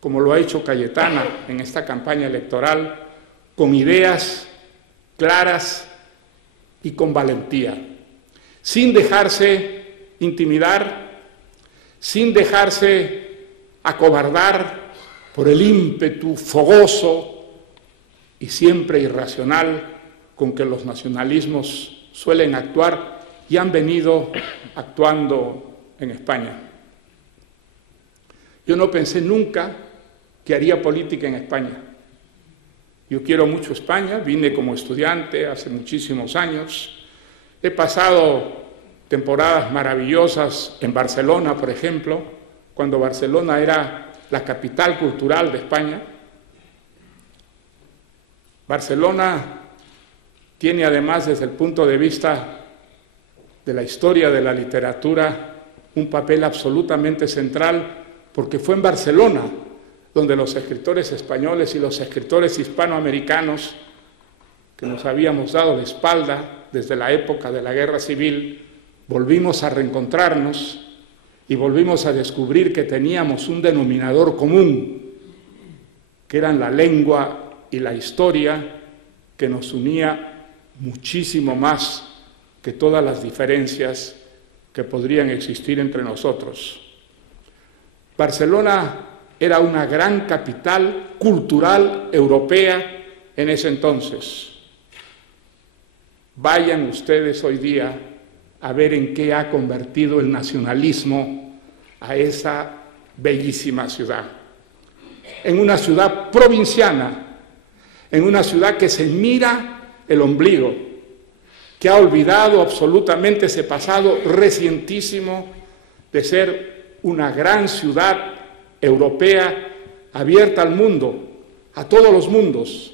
como lo ha hecho Cayetana en esta campaña electoral, con ideas claras y con valentía, sin dejarse intimidar, sin dejarse acobardar por el ímpetu fogoso y siempre irracional con que los nacionalismos suelen actuar y han venido actuando en España. Yo no pensé nunca que haría política en España. Yo quiero mucho España, vine como estudiante hace muchísimos años, he pasado temporadas maravillosas en Barcelona, por ejemplo, cuando Barcelona era la capital cultural de España. Barcelona tiene además, desde el punto de vista de la historia de la literatura, un papel absolutamente central, porque fue en Barcelona donde los escritores españoles y los escritores hispanoamericanos, que nos habíamos dado la espalda desde la época de la Guerra Civil, volvimos a reencontrarnos y volvimos a descubrir que teníamos un denominador común, que eran la lengua y la historia, que nos unía muchísimo más que todas las diferencias que podrían existir entre nosotros. Barcelona era una gran capital cultural europea en ese entonces. Vayan ustedes hoy día a ver en qué ha convertido el nacionalismo a esa bellísima ciudad. En una ciudad provinciana, en una ciudad que se mira el ombligo, que ha olvidado absolutamente ese pasado recientísimo de ser una gran ciudad europea abierta al mundo, a todos los mundos,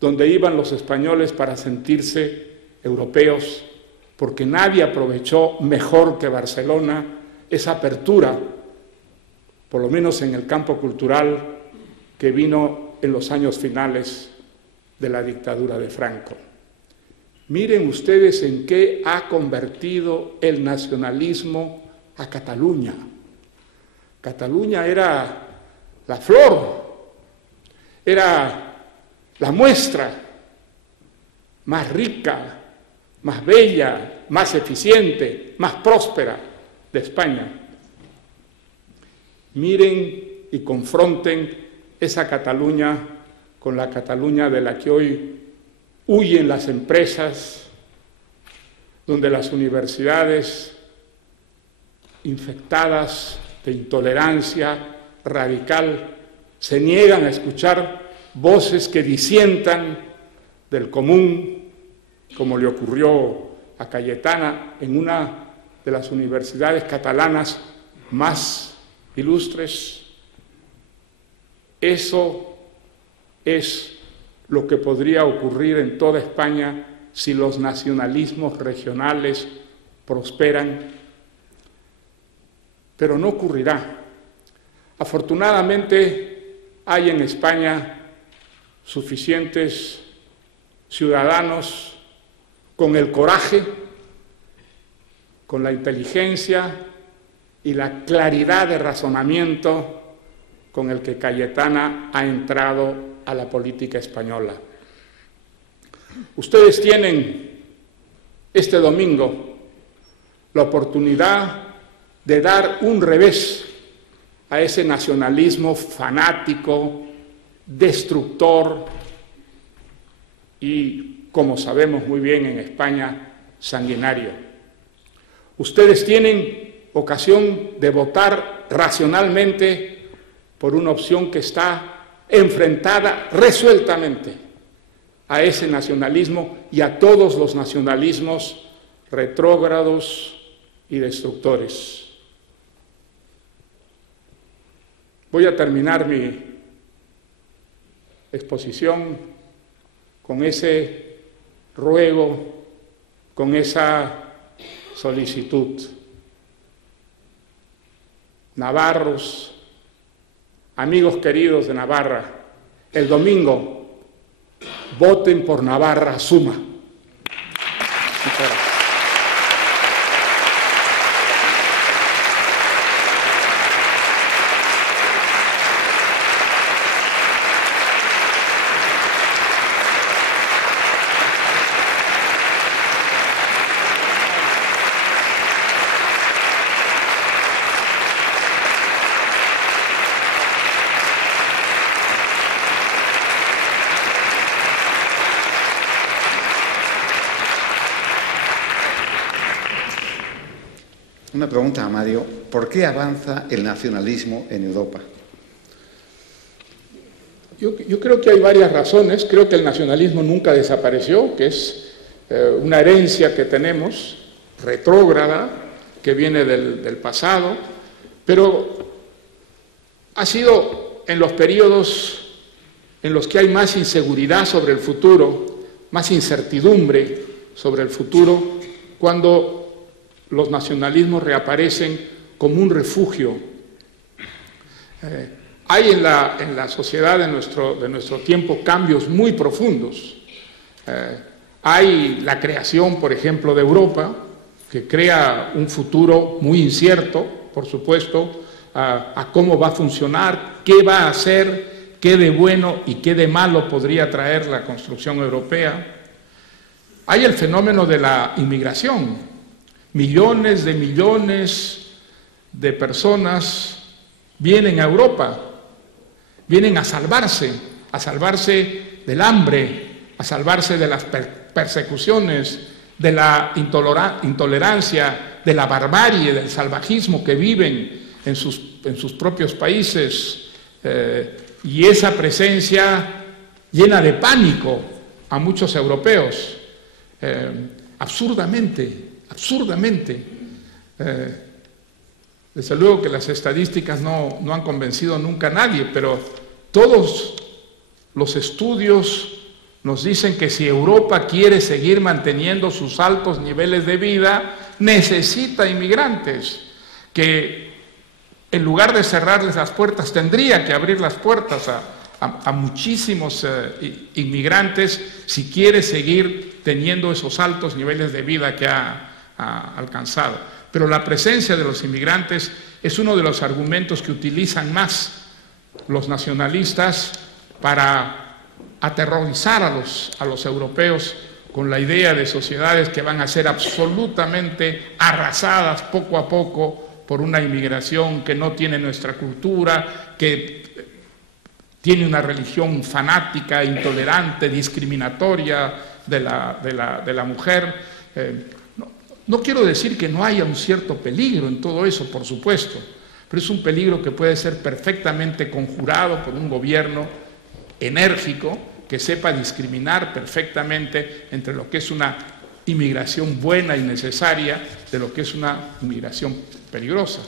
donde iban los españoles para sentirse europeos, porque nadie aprovechó mejor que Barcelona esa apertura, por lo menos en el campo cultural, que vino en los años finales de la dictadura de Franco. Miren ustedes en qué ha convertido el nacionalismo a Cataluña. Cataluña era la flor, era la muestra más rica, más bella, más eficiente, más próspera de España. Miren y confronten esa Cataluña con la Cataluña de la que hoy huyen las empresas, donde las universidades infectadas de intolerancia radical se niegan a escuchar voces que disientan del común, como le ocurrió a Cayetana en una de las universidades catalanas más ilustres. Eso es lo que podría ocurrir en toda España si los nacionalismos regionales prosperan, pero no ocurrirá. Afortunadamente hay en España suficientes ciudadanos con el coraje, con la inteligencia y la claridad de razonamiento con el que Cayetana ha entrado a la política española. Ustedes tienen este domingo la oportunidad de dar un revés a ese nacionalismo fanático, destructor y, como sabemos muy bien en España, sanguinario. Ustedes tienen ocasión de votar racionalmente por una opción que está enfrentada resueltamente a ese nacionalismo y a todos los nacionalismos retrógrados y destructores. Voy a terminar mi exposición con ese ruego, con esa solicitud. Navarros, amigos queridos de Navarra, el domingo voten por Navarra Suma. Muchas gracias. Una pregunta a Mario. ¿Por qué avanza el nacionalismo en Europa? Yo creo que hay varias razones. Creo que el nacionalismo nunca desapareció, que es una herencia que tenemos, retrógrada, que viene del pasado, pero ha sido en los periodos en los que hay más inseguridad sobre el futuro, más incertidumbre sobre el futuro, cuando los nacionalismos reaparecen como un refugio. Hay en la sociedad de nuestro tiempo cambios muy profundos. Hay la creación, por ejemplo, de Europa, que crea un futuro muy incierto, por supuesto, a cómo va a funcionar, qué va a hacer, qué de bueno y qué de malo podría traer la construcción europea. Hay el fenómeno de la inmigración. Millones de personas vienen a Europa, vienen a salvarse del hambre, a salvarse de las persecuciones, de la intolerancia, de la barbarie, del salvajismo que viven en sus propios países. Y esa presencia llena de pánico a muchos europeos, absurdamente. Desde luego que las estadísticas no han convencido nunca a nadie, pero todos los estudios nos dicen que si Europa quiere seguir manteniendo sus altos niveles de vida, necesita inmigrantes, que en lugar de cerrarles las puertas, tendría que abrir las puertas a muchísimos inmigrantes si quiere seguir teniendo esos altos niveles de vida que ha alcanzado. Pero la presencia de los inmigrantes es uno de los argumentos que utilizan más los nacionalistas para aterrorizar a los europeos con la idea de sociedades que van a ser absolutamente arrasadas poco a poco por una inmigración que no tiene nuestra cultura, que tiene una religión fanática, intolerante, discriminatoria de la mujer. No quiero decir que no haya un cierto peligro en todo eso, por supuesto, pero es un peligro que puede ser perfectamente conjurado por un gobierno enérgico que sepa discriminar perfectamente entre lo que es una inmigración buena y necesaria de lo que es una inmigración peligrosa.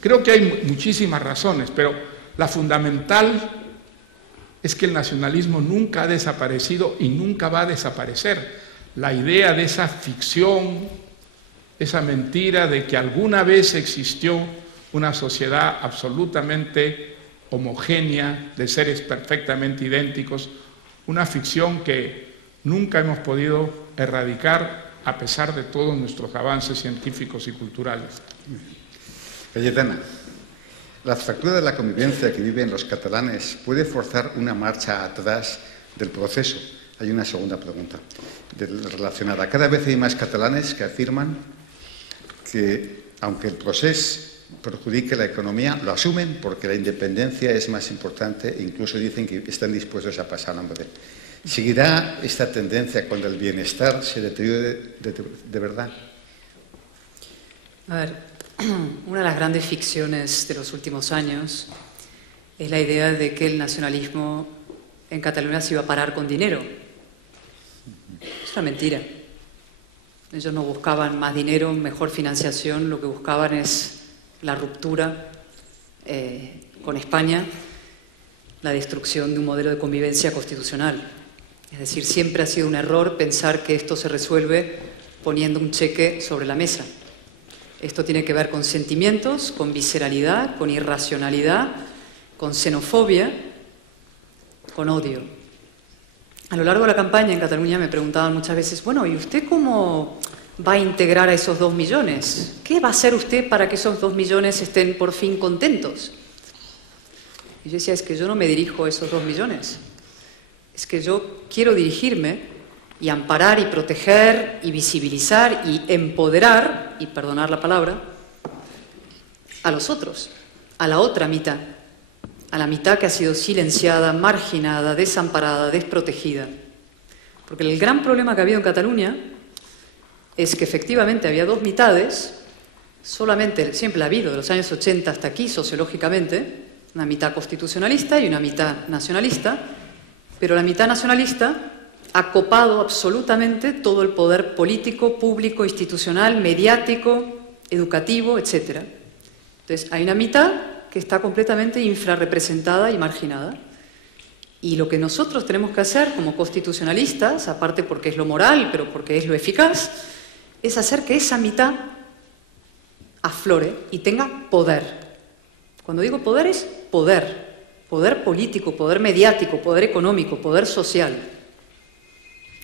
Creo que hay muchísimas razones, pero la fundamental es que el nacionalismo nunca ha desaparecido y nunca va a desaparecer. La idea de esa ficción, esa mentira de que alguna vez existió una sociedad absolutamente homogénea, de seres perfectamente idénticos, una ficción que nunca hemos podido erradicar a pesar de todos nuestros avances científicos y culturales. Cayetana, ¿la fractura de la convivencia que viven los catalanes puede forzar una marcha atrás del proceso? Hay una segunda pregunta relacionada. Cada vez hay más catalanes que afirman que, aunque el proceso perjudique la economía, lo asumen porque la independencia es más importante e incluso dicen que están dispuestos a pasar hambre. ¿Seguirá esta tendencia cuando el bienestar se deteriore de verdad? A ver, una de las grandes ficciones de los últimos años es la idea de que el nacionalismo en Cataluña se iba a parar con dinero. Es una mentira. Ellos no buscaban más dinero, mejor financiación, lo que buscaban es la ruptura con España, la destrucción de un modelo de convivencia constitucional. Es decir, siempre ha sido un error pensar que esto se resuelve poniendo un cheque sobre la mesa. Esto tiene que ver con sentimientos, con visceralidad, con irracionalidad, con xenofobia, con odio. A lo largo de la campaña en Cataluña me preguntaban muchas veces, bueno, ¿y usted cómo va a integrar a esos 2 millones? ¿Qué va a hacer usted para que esos 2 millones estén por fin contentos? Y yo decía, es que yo no me dirijo a esos 2 millones. Es que yo quiero dirigirme y amparar y proteger y visibilizar y empoderar, y perdonar la palabra, a los otros, a la otra mitad, a la mitad que ha sido silenciada, marginada, desamparada, desprotegida. Porque el gran problema que ha habido en Cataluña es que efectivamente había dos mitades, solamente, siempre ha habido, de los años 80 hasta aquí, sociológicamente, una mitad constitucionalista y una mitad nacionalista, pero la mitad nacionalista ha copado absolutamente todo el poder político, público, institucional, mediático, educativo, etc. Entonces, hay una mitad que está completamente infrarrepresentada y marginada. Y lo que nosotros tenemos que hacer como constitucionalistas, aparte porque es lo moral, pero porque es lo eficaz, es hacer que esa mitad aflore y tenga poder. Cuando digo poder, es poder. Poder político, poder mediático, poder económico, poder social.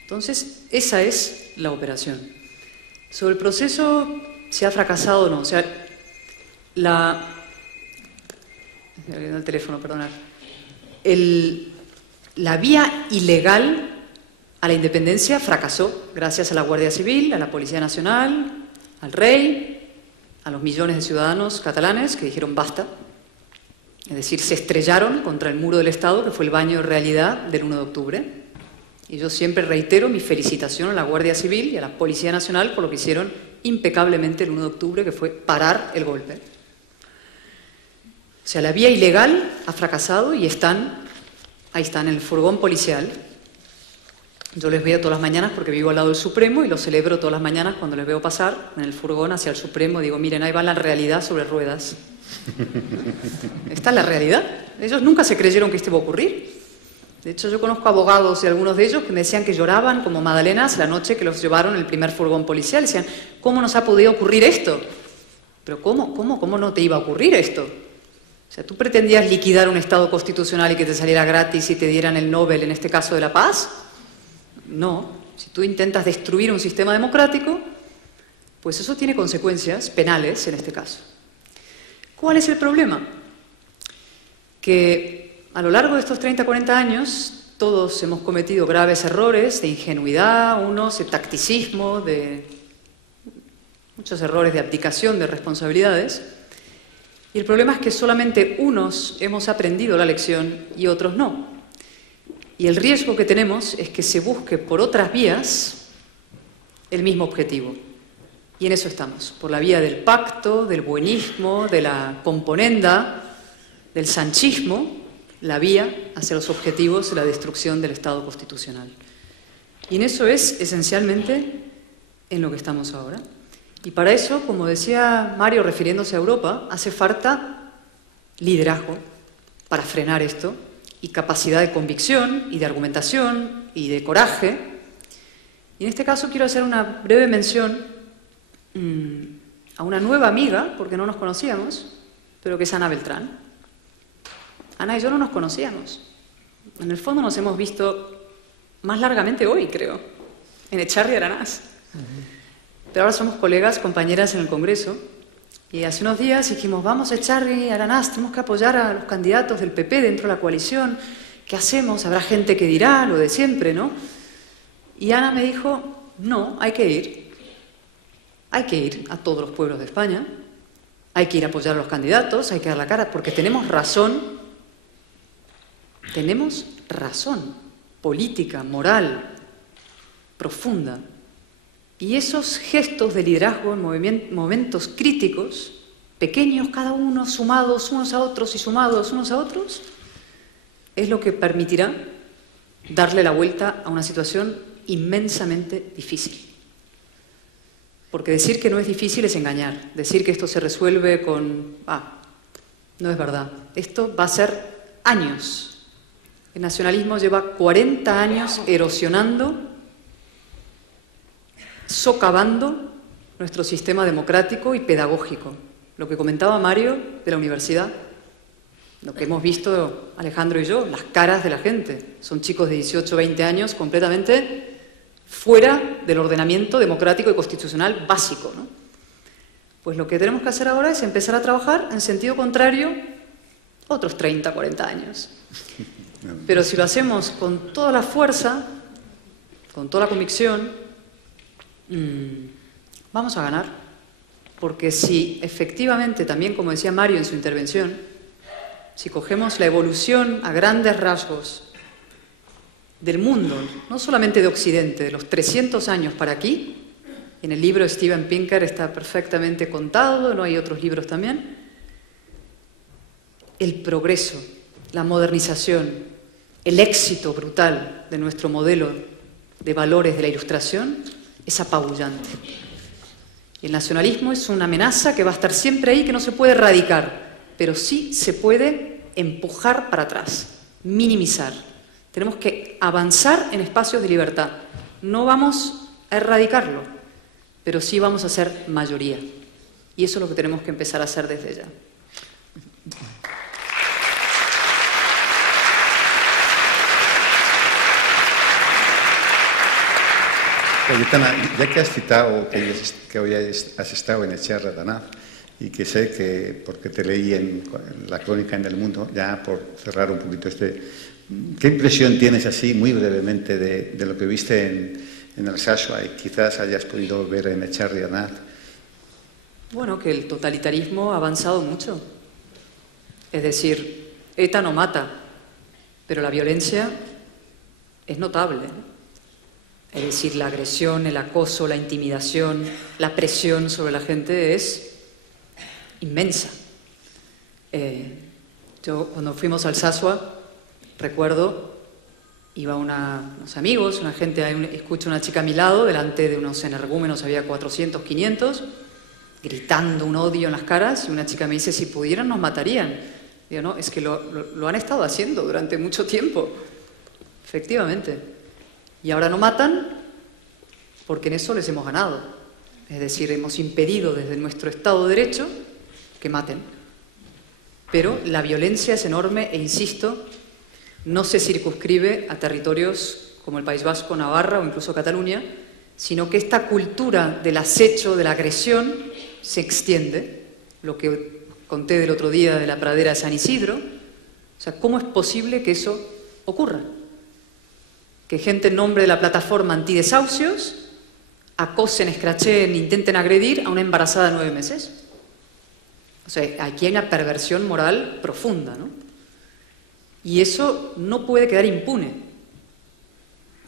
Entonces, esa es la operación. Sobre el proceso, si ha fracasado o no. O sea, el teléfono, perdonad. La vía ilegal a la independencia fracasó gracias a la Guardia Civil, a la Policía Nacional, al rey, a los millones de ciudadanos catalanes que dijeron basta. Es decir, se estrellaron contra el muro del Estado, que fue el baño de realidad del 1 de octubre. Y yo siempre reitero mi felicitación a la Guardia Civil y a la Policía Nacional por lo que hicieron impecablemente el 1 de octubre, que fue parar el golpe. O sea, la vía ilegal ha fracasado y ahí están en el furgón policial. Yo les veo todas las mañanas porque vivo al lado del Supremo y lo celebro todas las mañanas cuando les veo pasar en el furgón hacia el Supremo. Digo, miren, ahí va la realidad sobre ruedas. Esta es la realidad. Ellos nunca se creyeron que esto iba a ocurrir. De hecho, yo conozco abogados y algunos de ellos que me decían que lloraban como magdalenas la noche que los llevaron en el primer furgón policial. Decían, ¿cómo nos ha podido ocurrir esto? Pero ¿cómo no te iba a ocurrir esto? O sea, ¿tú pretendías liquidar un Estado constitucional y que te saliera gratis y te dieran el Nobel, en este caso de la paz? No. Si tú intentas destruir un sistema democrático, pues eso tiene consecuencias penales en este caso. ¿Cuál es el problema? Que a lo largo de estos 30, 40 años, todos hemos cometido graves errores de ingenuidad, unos de tacticismo, de muchos errores de abdicación de responsabilidades. Y el problema es que solamente unos hemos aprendido la lección y otros no. Y el riesgo que tenemos es que se busque por otras vías el mismo objetivo. Y en eso estamos, por la vía del pacto, del buenismo, de la componenda, del sanchismo, la vía hacia los objetivos de la destrucción del Estado constitucional. Y en eso es esencialmente en lo que estamos ahora. Y para eso, como decía Mario refiriéndose a Europa, hace falta liderazgo para frenar esto y capacidad de convicción y de argumentación y de coraje. Y en este caso quiero hacer una breve mención a una nueva amiga, porque no nos conocíamos, pero que es Ana Beltrán. Ana y yo no nos conocíamos. En el fondo nos hemos visto más largamente hoy, creo, en Echarri y Aranaz. Pero ahora somos colegas, compañeras en el Congreso, y hace unos días dijimos, vamos a Echarri y Aranaz, tenemos que apoyar a los candidatos del PP dentro de la coalición. ¿Qué hacemos? Habrá gente que dirá lo de siempre, ¿no? Y Ana me dijo, no, hay que ir. Hay que ir a todos los pueblos de España, hay que ir a apoyar a los candidatos, hay que dar la cara, porque tenemos razón política, moral, profunda. Y esos gestos de liderazgo en momentos críticos, pequeños cada uno, sumados unos a otros y sumados unos a otros, es lo que permitirá darle la vuelta a una situación inmensamente difícil. Porque decir que no es difícil es engañar. Decir que esto se resuelve con... no es verdad. Esto va a ser años. El nacionalismo lleva 40 años erosionando, socavando nuestro sistema democrático y pedagógico. Lo que comentaba Mario de la universidad, lo que hemos visto Alejandro y yo, las caras de la gente. Son chicos de 18, 20 años completamente fuera del ordenamiento democrático y constitucional básico, ¿no? Pues lo que tenemos que hacer ahora es empezar a trabajar en sentido contrario otros 30, 40 años. Pero si lo hacemos con toda la fuerza, con toda la convicción, vamos a ganar. Porque si efectivamente, también como decía Mario en su intervención, si cogemos la evolución a grandes rasgos del mundo, no solamente de Occidente, de los 300 años para aquí, en el libro de Steven Pinker está perfectamente contado, ¿no? Hay otros libros también. El progreso, la modernización, el éxito brutal de nuestro modelo de valores de la Ilustración es apabullante. El nacionalismo es una amenaza que va a estar siempre ahí, que no se puede erradicar, pero sí se puede empujar para atrás, minimizar. Tenemos que avanzar en espacios de libertad. No vamos a erradicarlo, pero sí vamos a ser mayoría. Y eso es lo que tenemos que empezar a hacer desde ya. Cayetana, ya que has citado que hoy has estado en Etxearri Aranaz, y que sé que, porque te leí en la crónica en El Mundo, ya por cerrar un poquito ¿qué impresión tienes así, muy brevemente, de lo que viste en Alsasua y quizás hayas podido ver en Etxearri Aranaz? Bueno, que el totalitarismo ha avanzado mucho. Es decir, ETA no mata, pero la violencia es notable, ¿no? Es decir, la agresión, el acoso, la intimidación, la presión sobre la gente es inmensa. Yo cuando fuimos a Alsasua, recuerdo, iba unos amigos, una gente, escucho a una chica a mi lado, delante de unos energúmenos, había 400, 500, gritando un odio en las caras, y una chica me dice, si pudieran nos matarían. Digo, no, es que lo han estado haciendo durante mucho tiempo, efectivamente. Y ahora no matan porque en eso les hemos ganado. Es decir, hemos impedido desde nuestro Estado de Derecho que maten. Pero la violencia es enorme e, insisto, no se circunscribe a territorios como el País Vasco, Navarra o incluso Cataluña, sino que esta cultura del acecho, de la agresión, se extiende. Lo que conté del otro día de la pradera de San Isidro. O sea, ¿cómo es posible que eso ocurra? Que gente en nombre de la plataforma antidesahucios acosen, escracheen, intenten agredir a una embarazada de 9 meses. O sea, aquí hay una perversión moral profunda, ¿no? Y eso no puede quedar impune.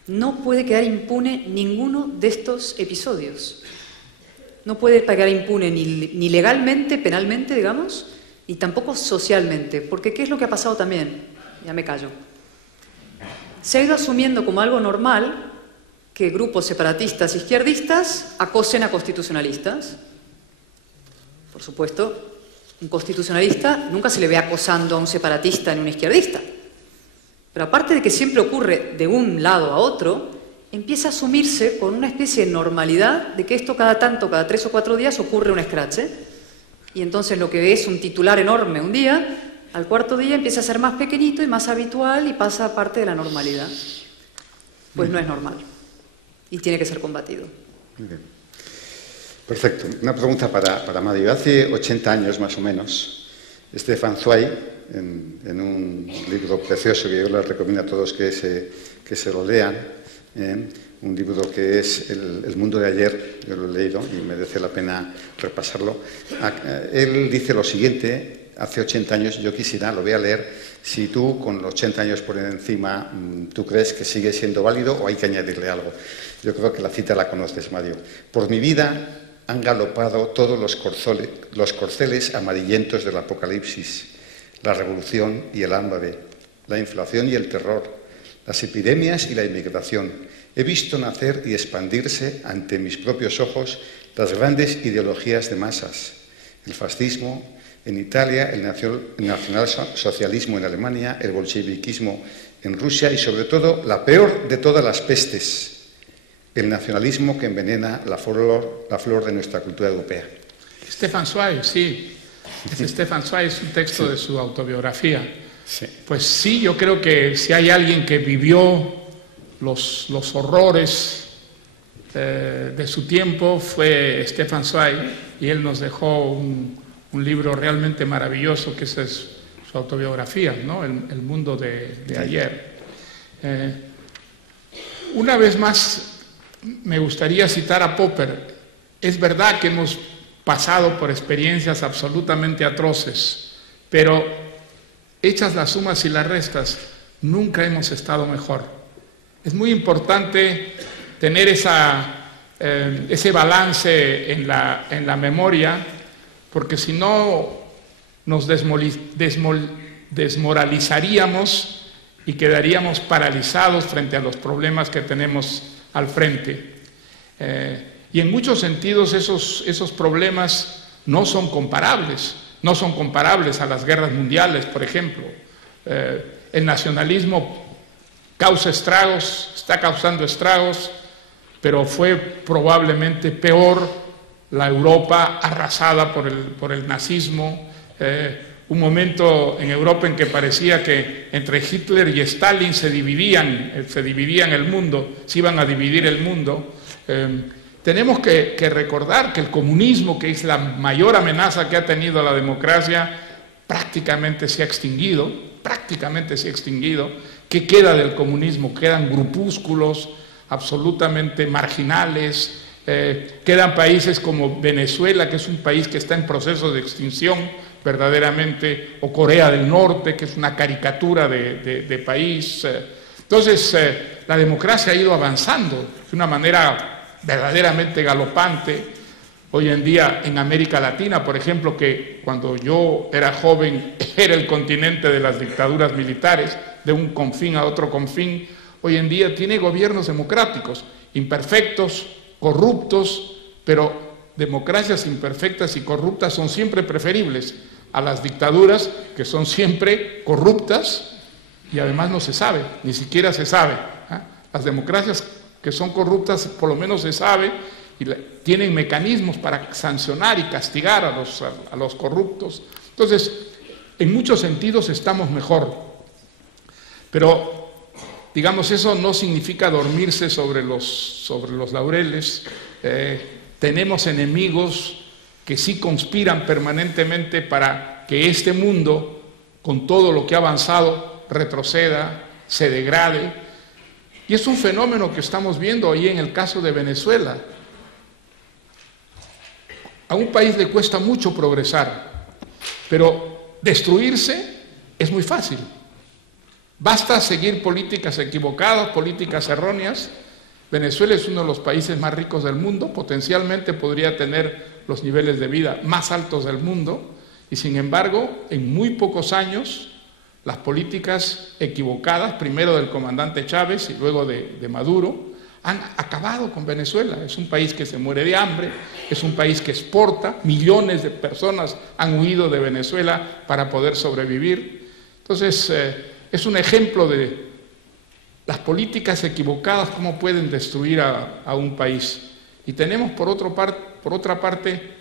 No puede quedar impune ninguno de estos episodios. No puede quedar impune ni legalmente, penalmente, digamos, ni tampoco socialmente. Porque ¿qué es lo que ha pasado también? Ya me callo. Se ha ido asumiendo como algo normal que grupos separatistas izquierdistas acosen a constitucionalistas. Por supuesto, un constitucionalista nunca se le ve acosando a un separatista ni a un izquierdista. Pero aparte de que siempre ocurre de un lado a otro, empieza a asumirse con una especie de normalidad de que esto cada 3 o 4 días ocurre un escrache. Y entonces lo que es un titular enorme un día, al cuarto día empieza a ser más pequeñito y más habitual y pasa a parte de la normalidad. Pues no es normal y tiene que ser combatido. Muy bien. Perfecto. Una pregunta para Mario. Hace 80 años más o menos, Stefan Zweig, en un libro precioso que yo les recomiendo a todos que se lo lean, un libro que es El mundo de ayer, yo lo he leído y merece la pena repasarlo. Él dice lo siguiente. Hace 80 años, yo quisiera, lo voy a leer, si tú con los 80 años por encima, tú crees que sigue siendo válido o hay que añadirle algo. Yo creo que la cita la conoces, Mario. Por mi vida han galopado todos los corceles amarillentos del apocalipsis, la revolución y el hambre, la inflación y el terror, las epidemias y la inmigración. He visto nacer y expandirse ante mis propios ojos las grandes ideologías de masas, el fascismo en Italia, el nacionalsocialismo en Alemania, el bolcheviquismo en Rusia y, sobre todo, la peor de todas las pestes, el nacionalismo que envenena la flor de nuestra cultura europea. Stefan Zweig, sí. Stefan Zweig es un texto de su autobiografía. Sí. Pues sí, yo creo que si hay alguien que vivió los horrores de su tiempo fue Stefan Zweig, y él nos dejó un libro realmente maravilloso que es su autobiografía, ¿no? El mundo de ayer. Una vez más me gustaría citar a Popper. Es verdad que hemos pasado por experiencias absolutamente atroces, pero hechas las sumas y las restas, nunca hemos estado mejor. Es muy importante tener esa ese balance en la memoria, porque si no nos desmoralizaríamos y quedaríamos paralizados frente a los problemas que tenemos al frente. Y en muchos sentidos esos problemas no son comparables a las guerras mundiales, por ejemplo. El nacionalismo causa estragos, está causando estragos, pero fue probablemente peor la Europa arrasada por el nazismo, un momento en Europa en que parecía que entre Hitler y Stalin se dividían el mundo, se iban a dividir el mundo. Tenemos que recordar que el comunismo, que es la mayor amenaza que ha tenido la democracia, prácticamente se ha extinguido. ¿Qué queda del comunismo? Quedan grupúsculos absolutamente marginales, quedan países como Venezuela, que es un país que está en proceso de extinción verdaderamente, o Corea del Norte, que es una caricatura de país. Entonces, la democracia ha ido avanzando de una manera verdaderamente galopante. Hoy en día en América Latina, por ejemplo, que cuando yo era joven era el continente de las dictaduras militares, de un confín a otro confín, hoy en día tiene gobiernos democráticos, imperfectos, corruptos, pero democracias imperfectas y corruptas son siempre preferibles a las dictaduras, que son siempre corruptas y además no se sabe, ni siquiera se sabe. Las democracias que son corruptas por lo menos se sabe y tienen mecanismos para sancionar y castigar a los corruptos. Entonces, en muchos sentidos estamos mejor, pero digamos, eso no significa dormirse sobre los laureles. Tenemos enemigos que sí conspiran permanentemente para que este mundo, con todo lo que ha avanzado, retroceda, se degrade. Y es un fenómeno que estamos viendo ahí en el caso de Venezuela. A un país le cuesta mucho progresar, pero destruirse es muy fácil. Basta seguir políticas equivocadas, políticas erróneas. Venezuela es uno de los países más ricos del mundo, potencialmente podría tener los niveles de vida más altos del mundo, y sin embargo, en muy pocos años, las políticas equivocadas, primero del comandante Chávez y luego de Maduro, han acabado con Venezuela. Es un país que se muere de hambre, es un país que exporta, millones de personas han huido de Venezuela para poder sobrevivir. Entonces, es un ejemplo de las políticas equivocadas, cómo pueden destruir a un país. Y tenemos por otra parte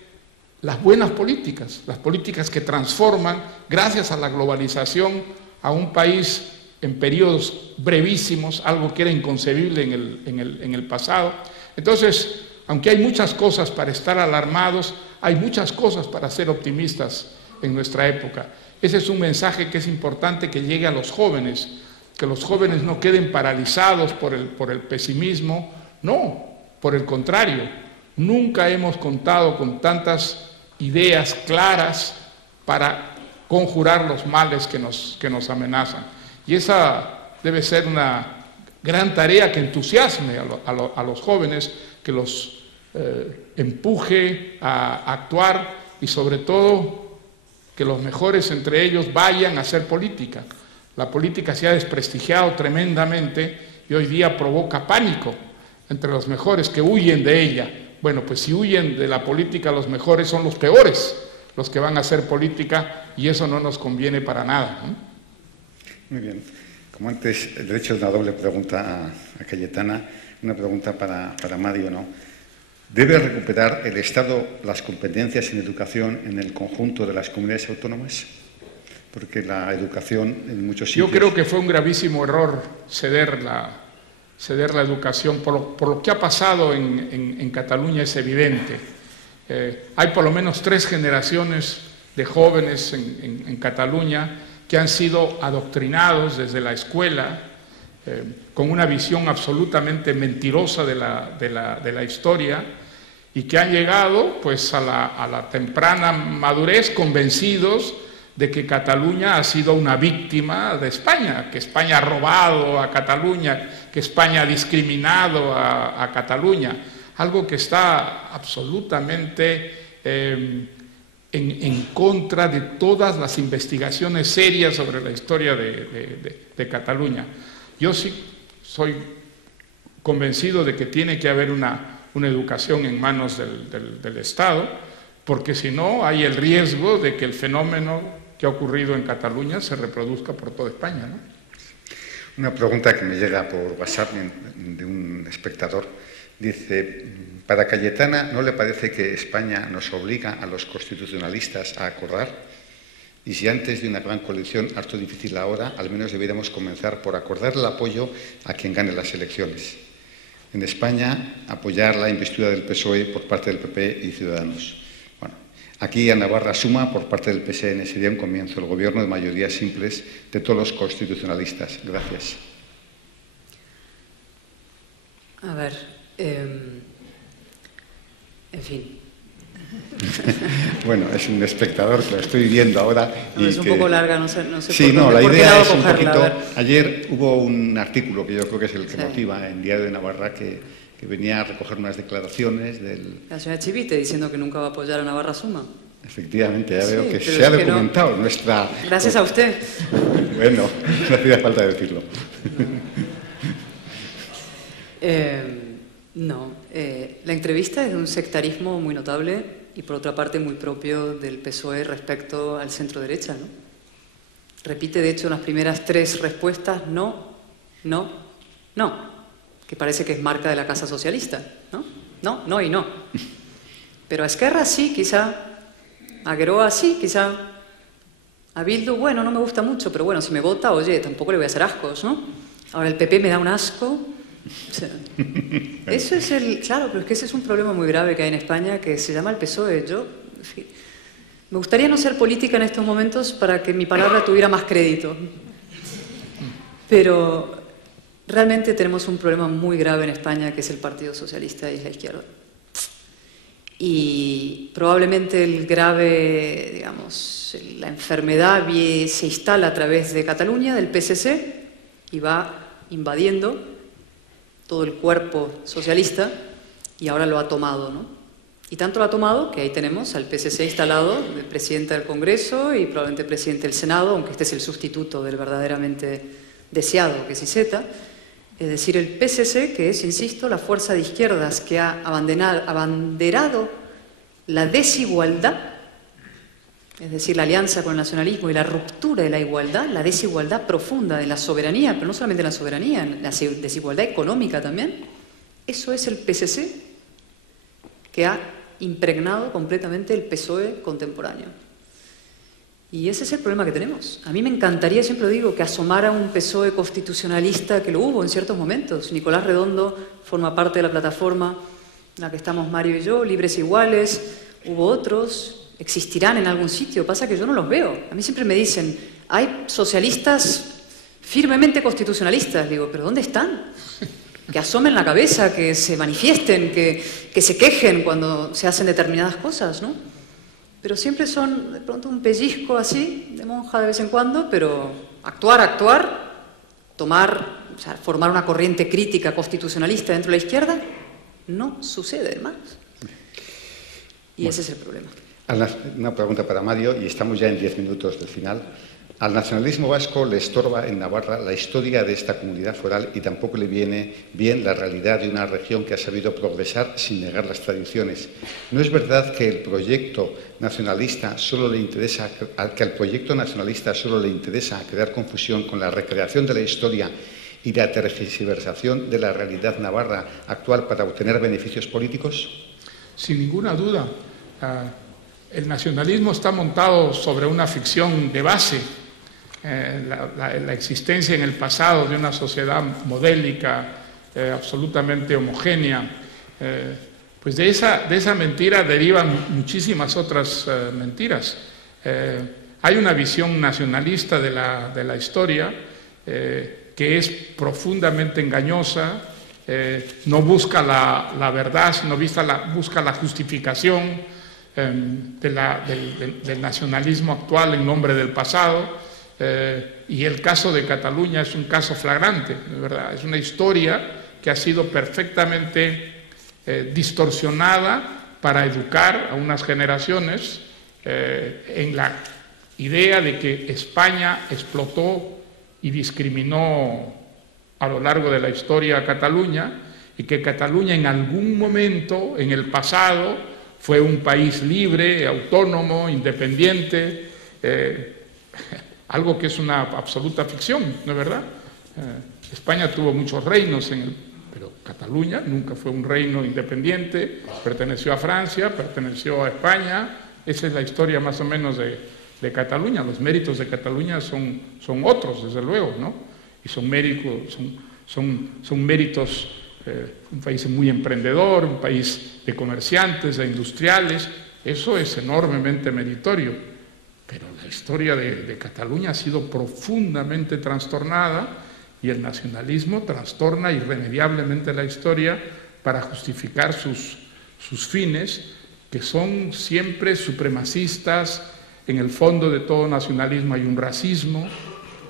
las buenas políticas, las políticas que transforman, gracias a la globalización, a un país en periodos brevísimos, algo que era inconcebible en el pasado. Entonces, aunque hay muchas cosas para estar alarmados, hay muchas cosas para ser optimistas en nuestra época. Ese es un mensaje que es importante que llegue a los jóvenes, que los jóvenes no queden paralizados por el pesimismo. No, por el contrario, nunca hemos contado con tantas ideas claras para conjurar los males que nos amenazan. Y esa debe ser una gran tarea que entusiasme a los jóvenes, que los empuje a actuar y sobre todo que los mejores entre ellos vayan a hacer política. La política se ha desprestigiado tremendamente y hoy día provoca pánico entre los mejores que huyen de ella. Bueno, pues si huyen de la política, los mejores son los peores, los que van a hacer política, y eso no nos conviene para nada, ¿no? Muy bien. Como antes, le he hecho una doble pregunta a Cayetana, una pregunta para Mario, ¿no? ¿Debe recuperar el Estado las competencias en educación en el conjunto de las comunidades autónomas? Porque la educación en muchos sitios... Yo creo que fue un gravísimo error ceder la educación. Por lo que ha pasado en Cataluña es evidente. Hay por lo menos 3 generaciones de jóvenes en Cataluña que han sido adoctrinados desde la escuela con una visión absolutamente mentirosa de la historia, y que han llegado pues a la temprana madurez convencidos de que Cataluña ha sido una víctima de España, que España ha robado a Cataluña, que España ha discriminado a Cataluña. algo que está absolutamente en contra de todas las investigaciones serias sobre la historia de Cataluña. Yo sí soy convencido de que tiene que haber una educación en manos del Estado, porque si no hay el riesgo de que el fenómeno que ha ocurrido en Cataluña se reproduzca por toda España, ¿no? Una pregunta que me llega por WhatsApp de un espectador. Dice, para Cayetana, ¿no le parece que España nos obliga a los constitucionalistas a acordar? Y si antes de una gran coalición, harto difícil ahora, al menos deberíamos comenzar por acordar el apoyo a quien gane las elecciones. En España, apoyar la investidura del PSOE por parte del PP y Ciudadanos. Bueno, aquí en Navarra Suma, por parte del PSN, sería un comienzo el gobierno de mayorías simples de todos los constitucionalistas. Gracias. A ver, en fin. Bueno, es un espectador que lo estoy viendo ahora. No, es un poco larga, no sé sí, por la idea es un cogerla, poquito... Ayer hubo un artículo que yo creo que es el que sí. motiva en Diario de Navarra que venía a recoger unas declaraciones del... La señora Chivite diciendo que nunca va a apoyar a Navarra Suma. Efectivamente, ya veo Sí, que pero se ha es que documentado no. nuestra... Gracias a usted. Bueno, no hacía falta decirlo. La entrevista es de un sectarismo muy notable y por otra parte muy propio del PSOE respecto al centro derecha, ¿no? Repite de hecho en las primeras 3 respuestas no, no, no, que parece que es marca de la Casa Socialista, ¿no? No, no y no. Pero a Esquerra sí, quizá, a Geroa sí, quizá, a Bildu, bueno, no me gusta mucho, pero bueno, si me vota, oye, tampoco le voy a hacer ascos, ¿no? Ahora el PP me da un asco. O sea, eso es claro, pero es que ese es un problema muy grave que hay en España que se llama el PSOE. Me gustaría no ser política en estos momentos para que mi palabra tuviera más crédito. Pero realmente tenemos un problema muy grave en España que es el Partido Socialista y es la izquierda. Y probablemente el grave, digamos, la enfermedad se instala a través de Cataluña, del PSC, y va invadiendo todo el cuerpo socialista y ahora lo ha tomado, ¿no? Y tanto lo ha tomado que ahí tenemos al PSC instalado, de presidente del Congreso y probablemente presidente del Senado, aunque este es el sustituto del verdaderamente deseado, que es Iceta. Es decir, el PSC, que es, insisto, la fuerza de izquierdas que ha abanderado la desigualdad, es decir, la alianza con el nacionalismo y la ruptura de la igualdad, la desigualdad profunda de la soberanía, pero no solamente la soberanía, la desigualdad económica también. Eso es el PSC que ha impregnado completamente el PSOE contemporáneo. Y ese es el problema que tenemos. A mí me encantaría, siempre lo digo, que asomara un PSOE constitucionalista, que lo hubo en ciertos momentos. Nicolás Redondo forma parte de la plataforma en la que estamos Mario y yo, Libres Iguales, hubo otros. Existirán en algún sitio, pasa que yo no los veo. A mí siempre me dicen, hay socialistas firmemente constitucionalistas. Digo, ¿pero dónde están? Que asomen la cabeza, que se manifiesten, que se quejen cuando se hacen determinadas cosas, ¿no? Pero siempre son, de pronto, un pellizco así, de monja de vez en cuando, pero actuar, formar una corriente crítica constitucionalista dentro de la izquierda, no sucede más. Y ese es el problema. Una pregunta para Mario, y estamos ya en 10 minutos del final. Al nacionalismo vasco le estorba en Navarra la historia de esta comunidad foral y tampoco le viene bien la realidad de una región que ha sabido progresar sin negar las tradiciones. ¿No es verdad que al proyecto nacionalista solo le interesa crear confusión con la recreación de la historia y la tergiversación de la realidad navarra actual para obtener beneficios políticos? Sin ninguna duda. El nacionalismo está montado sobre una ficción de base, la existencia en el pasado de una sociedad modélica, absolutamente homogénea. Pues de esa mentira derivan muchísimas otras mentiras. Hay una visión nacionalista de la historia que es profundamente engañosa, no busca la verdad, sino busca la justificación del nacionalismo actual en nombre del pasado, y el caso de Cataluña es un caso flagrante, de verdad. Es una historia que ha sido perfectamente distorsionada para educar a unas generaciones en la idea de que España explotó y discriminó a lo largo de la historia a Cataluña, y que Cataluña en algún momento, en el pasado, fue un país libre, autónomo, independiente, algo que es una absoluta ficción, ¿no es verdad? España tuvo muchos reinos, pero Cataluña nunca fue un reino independiente, perteneció a Francia, perteneció a España. Esa es la historia más o menos de Cataluña. Los méritos de Cataluña son otros, desde luego, ¿no? Y son méritos, un país muy emprendedor, un país de comerciantes, de industriales. Eso es enormemente meritorio. Pero la historia de Cataluña ha sido profundamente trastornada, y el nacionalismo trastorna irremediablemente la historia para justificar sus fines, que son siempre supremacistas. En el fondo de todo nacionalismo hay un racismo,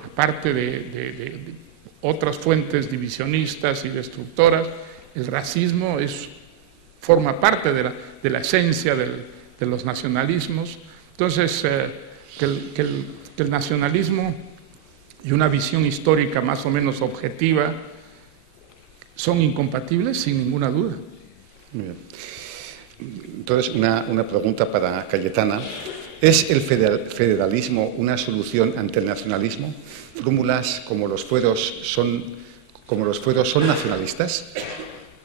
aparte de otras fuentes divisionistas y destructoras. El racismo forma parte de la esencia de los nacionalismos. Entonces, que el nacionalismo y una visión histórica más o menos objetiva son incompatibles, sin ninguna duda. Muy bien. Entonces, una pregunta para Cayetana. ¿Es el federalismo una solución ante el nacionalismo? ¿Fórmulas como los fueros son nacionalistas?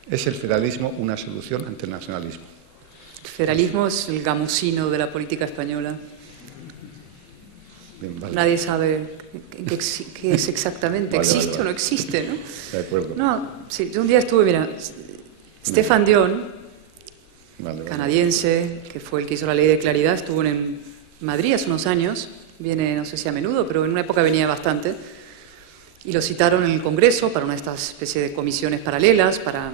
¿Es el federalismo una solución ante el nacionalismo? El federalismo es el gamusino de la política española. Bien, vale. Nadie sabe qué es exactamente. Vale, ¿Existe vale. o no existe, no? De acuerdo. No, sí, yo un día estuve, mira, Stefan Dion, Vale. canadiense, que fue el que hizo la ley de claridad, estuvo en Madrid hace unos años, viene no sé si a menudo, pero en una época venía bastante, y lo citaron en el Congreso para una de estas especie de comisiones paralelas, para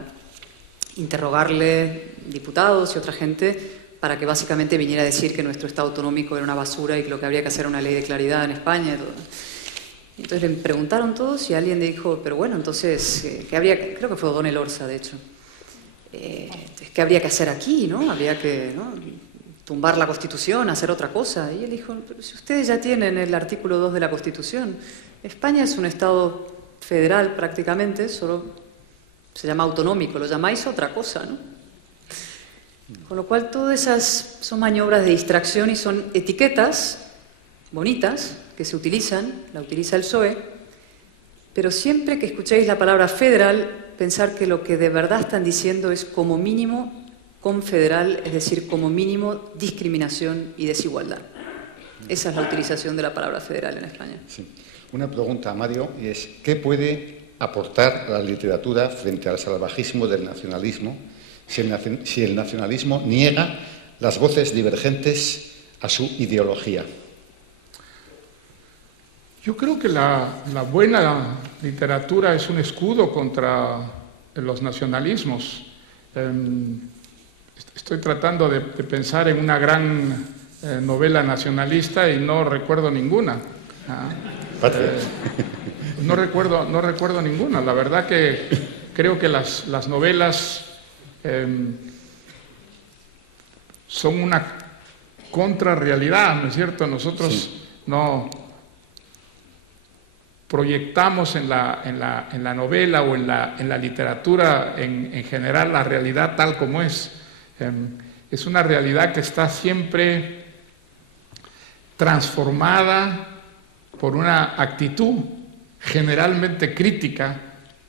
interrogarle diputados y otra gente, para que básicamente viniera a decir que nuestro Estado autonómico era una basura y que lo que habría que hacer era una ley de claridad en España y todo. Entonces le preguntaron todos y alguien le dijo, pero bueno, entonces, ¿qué habría? Creo que fue Don Elorza, de hecho. ¿Qué habría que hacer aquí, no? Habría que, ¿no?, tumbar la Constitución, hacer otra cosa. Y él dijo, pero si ustedes ya tienen el artículo 2 de la Constitución, España es un Estado federal prácticamente, solo se llama autonómico, lo llamáis otra cosa, ¿no? Con lo cual todas esas son maniobras de distracción y son etiquetas bonitas que se utilizan, la utiliza el PSOE, pero siempre que escuchéis la palabra federal, pensar que lo que de verdad están diciendo es como mínimo confederal, es decir, como mínimo discriminación y desigualdad. Esa es la utilización de la palabra federal en España. Sí. Una pregunta a Mario, y es, ¿qué puede aportar la literatura frente al salvajismo del nacionalismo si el nacionalismo niega las voces divergentes a su ideología? Yo creo que la buena literatura es un escudo contra los nacionalismos. Estoy tratando de pensar en una gran novela nacionalista y no recuerdo ninguna. No recuerdo ninguna. La verdad que creo que las novelas son una contrarrealidad, ¿no es cierto? Nosotros no proyectamos en la novela o en la literatura en general la realidad tal como es. Es una realidad que está siempre transformada por una actitud generalmente crítica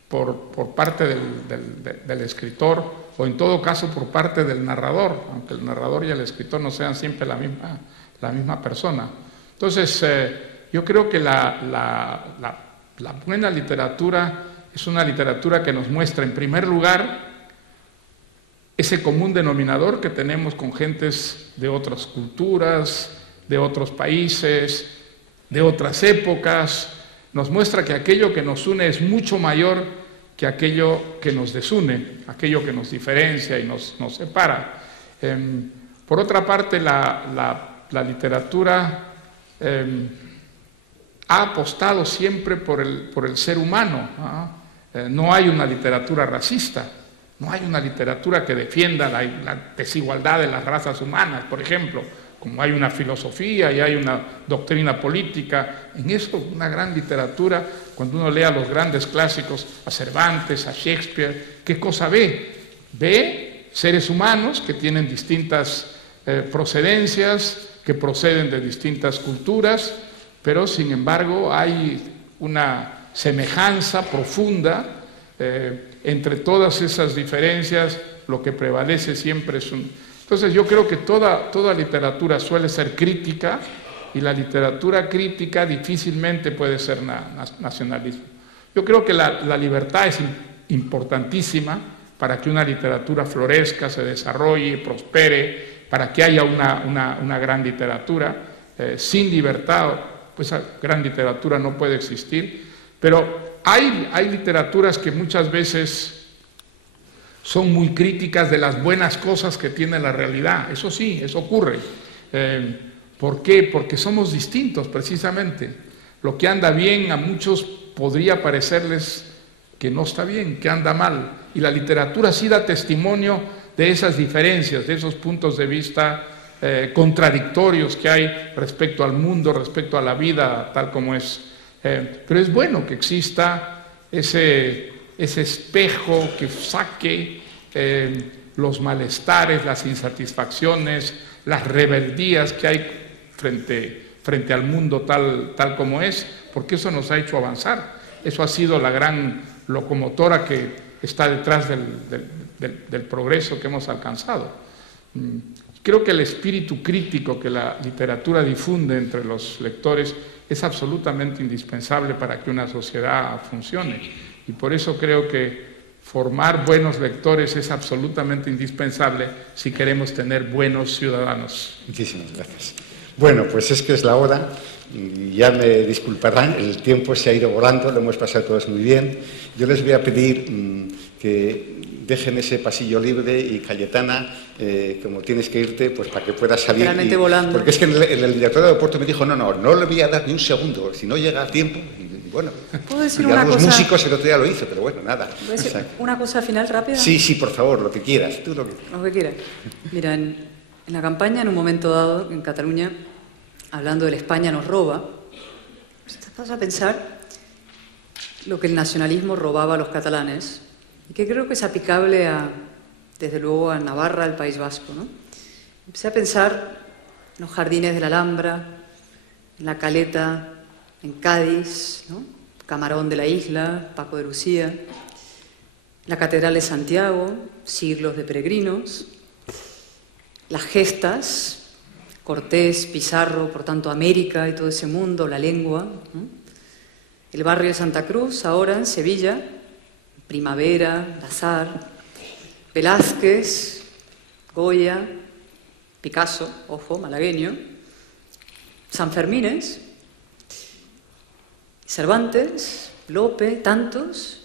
por parte del escritor, o en todo caso por parte del narrador, aunque el narrador y el escritor no sean siempre la misma persona. Entonces, yo creo que la buena literatura es una literatura que nos muestra, en primer lugar, ese común denominador que tenemos con gentes de otras culturas, de otros países, de otras épocas. Nos muestra que aquello que nos une es mucho mayor que aquello que nos desune, aquello que nos diferencia y nos separa. Por otra parte, la literatura ha apostado siempre por el ser humano, ¿no? No hay una literatura racista. No hay una literatura que defienda la desigualdad de las razas humanas, por ejemplo, como hay una filosofía y hay una doctrina política. En eso, una gran literatura, cuando uno lee a los grandes clásicos, a Cervantes, a Shakespeare, ¿qué cosa ve? Ve seres humanos que tienen distintas procedencias, que proceden de distintas culturas, pero sin embargo hay una semejanza profunda entre todas esas diferencias. Lo que prevalece siempre es un... Entonces yo creo que toda literatura suele ser crítica, y la literatura crítica difícilmente puede ser nacionalismo. Yo creo que la libertad es importantísima para que una literatura florezca, se desarrolle, prospere, para que haya una gran literatura. Sin libertad, pues esa gran literatura no puede existir. Pero hay literaturas que muchas veces son muy críticas de las buenas cosas que tiene la realidad. Eso sí, eso ocurre. ¿Por qué? Porque somos distintos, precisamente. Lo que anda bien a muchos podría parecerles que no está bien, que anda mal. Y la literatura sí da testimonio de esas diferencias, de esos puntos de vista contradictorios que hay respecto al mundo, respecto a la vida tal como es. Pero es bueno que exista ese espejo que saque los malestares, las insatisfacciones, las rebeldías que hay frente al mundo tal como es, porque eso nos ha hecho avanzar. Eso ha sido la gran locomotora que está detrás del progreso que hemos alcanzado. Creo que el espíritu crítico que la literatura difunde entre los lectores es absolutamente indispensable para que una sociedad funcione. Y por eso creo que formar buenos lectores es absolutamente indispensable si queremos tener buenos ciudadanos. Muchísimas gracias. Bueno, pues es que es la hora, y ya me disculparán, el tiempo se ha ido volando, lo hemos pasado todos muy bien. Yo les voy a pedir que dejen ese pasillo libre, y Cayetana, como tienes que irte, pues para que puedas salir. Realmente volando. Porque es que el director del aeropuerto me dijo, no le voy a dar ni un segundo, si no llega a tiempo. Y bueno, ¿puedo decir y a una los cosa? Músicos el otro día lo hizo, pero bueno, nada. ¿Puedo decir una cosa final rápida? Sí, por favor, lo que quieras, tú lo que quieras. Mira, en la campaña, en un momento dado, en Cataluña, hablando del España nos roba, te vas a pensar lo que el nacionalismo robaba a los catalanes, y que creo que es aplicable desde luego a Navarra, al País Vasco, ¿no? Empecé a pensar en los jardines de la Alhambra, en la Caleta, en Cádiz, ¿no? Camarón de la Isla, Paco de Lucía, la Catedral de Santiago, siglos de peregrinos, las gestas, Cortés, Pizarro, por tanto América y todo ese mundo, la lengua, ¿no? El barrio de Santa Cruz, ahora en Sevilla, Primavera, Lazar, Velázquez, Goya, Picasso, ojo, malagueño, Sanfermines, Cervantes, Lope, tantos,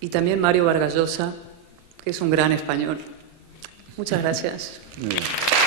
y también Mario Vargas Llosa, que es un gran español. Muchas gracias. Muy bien.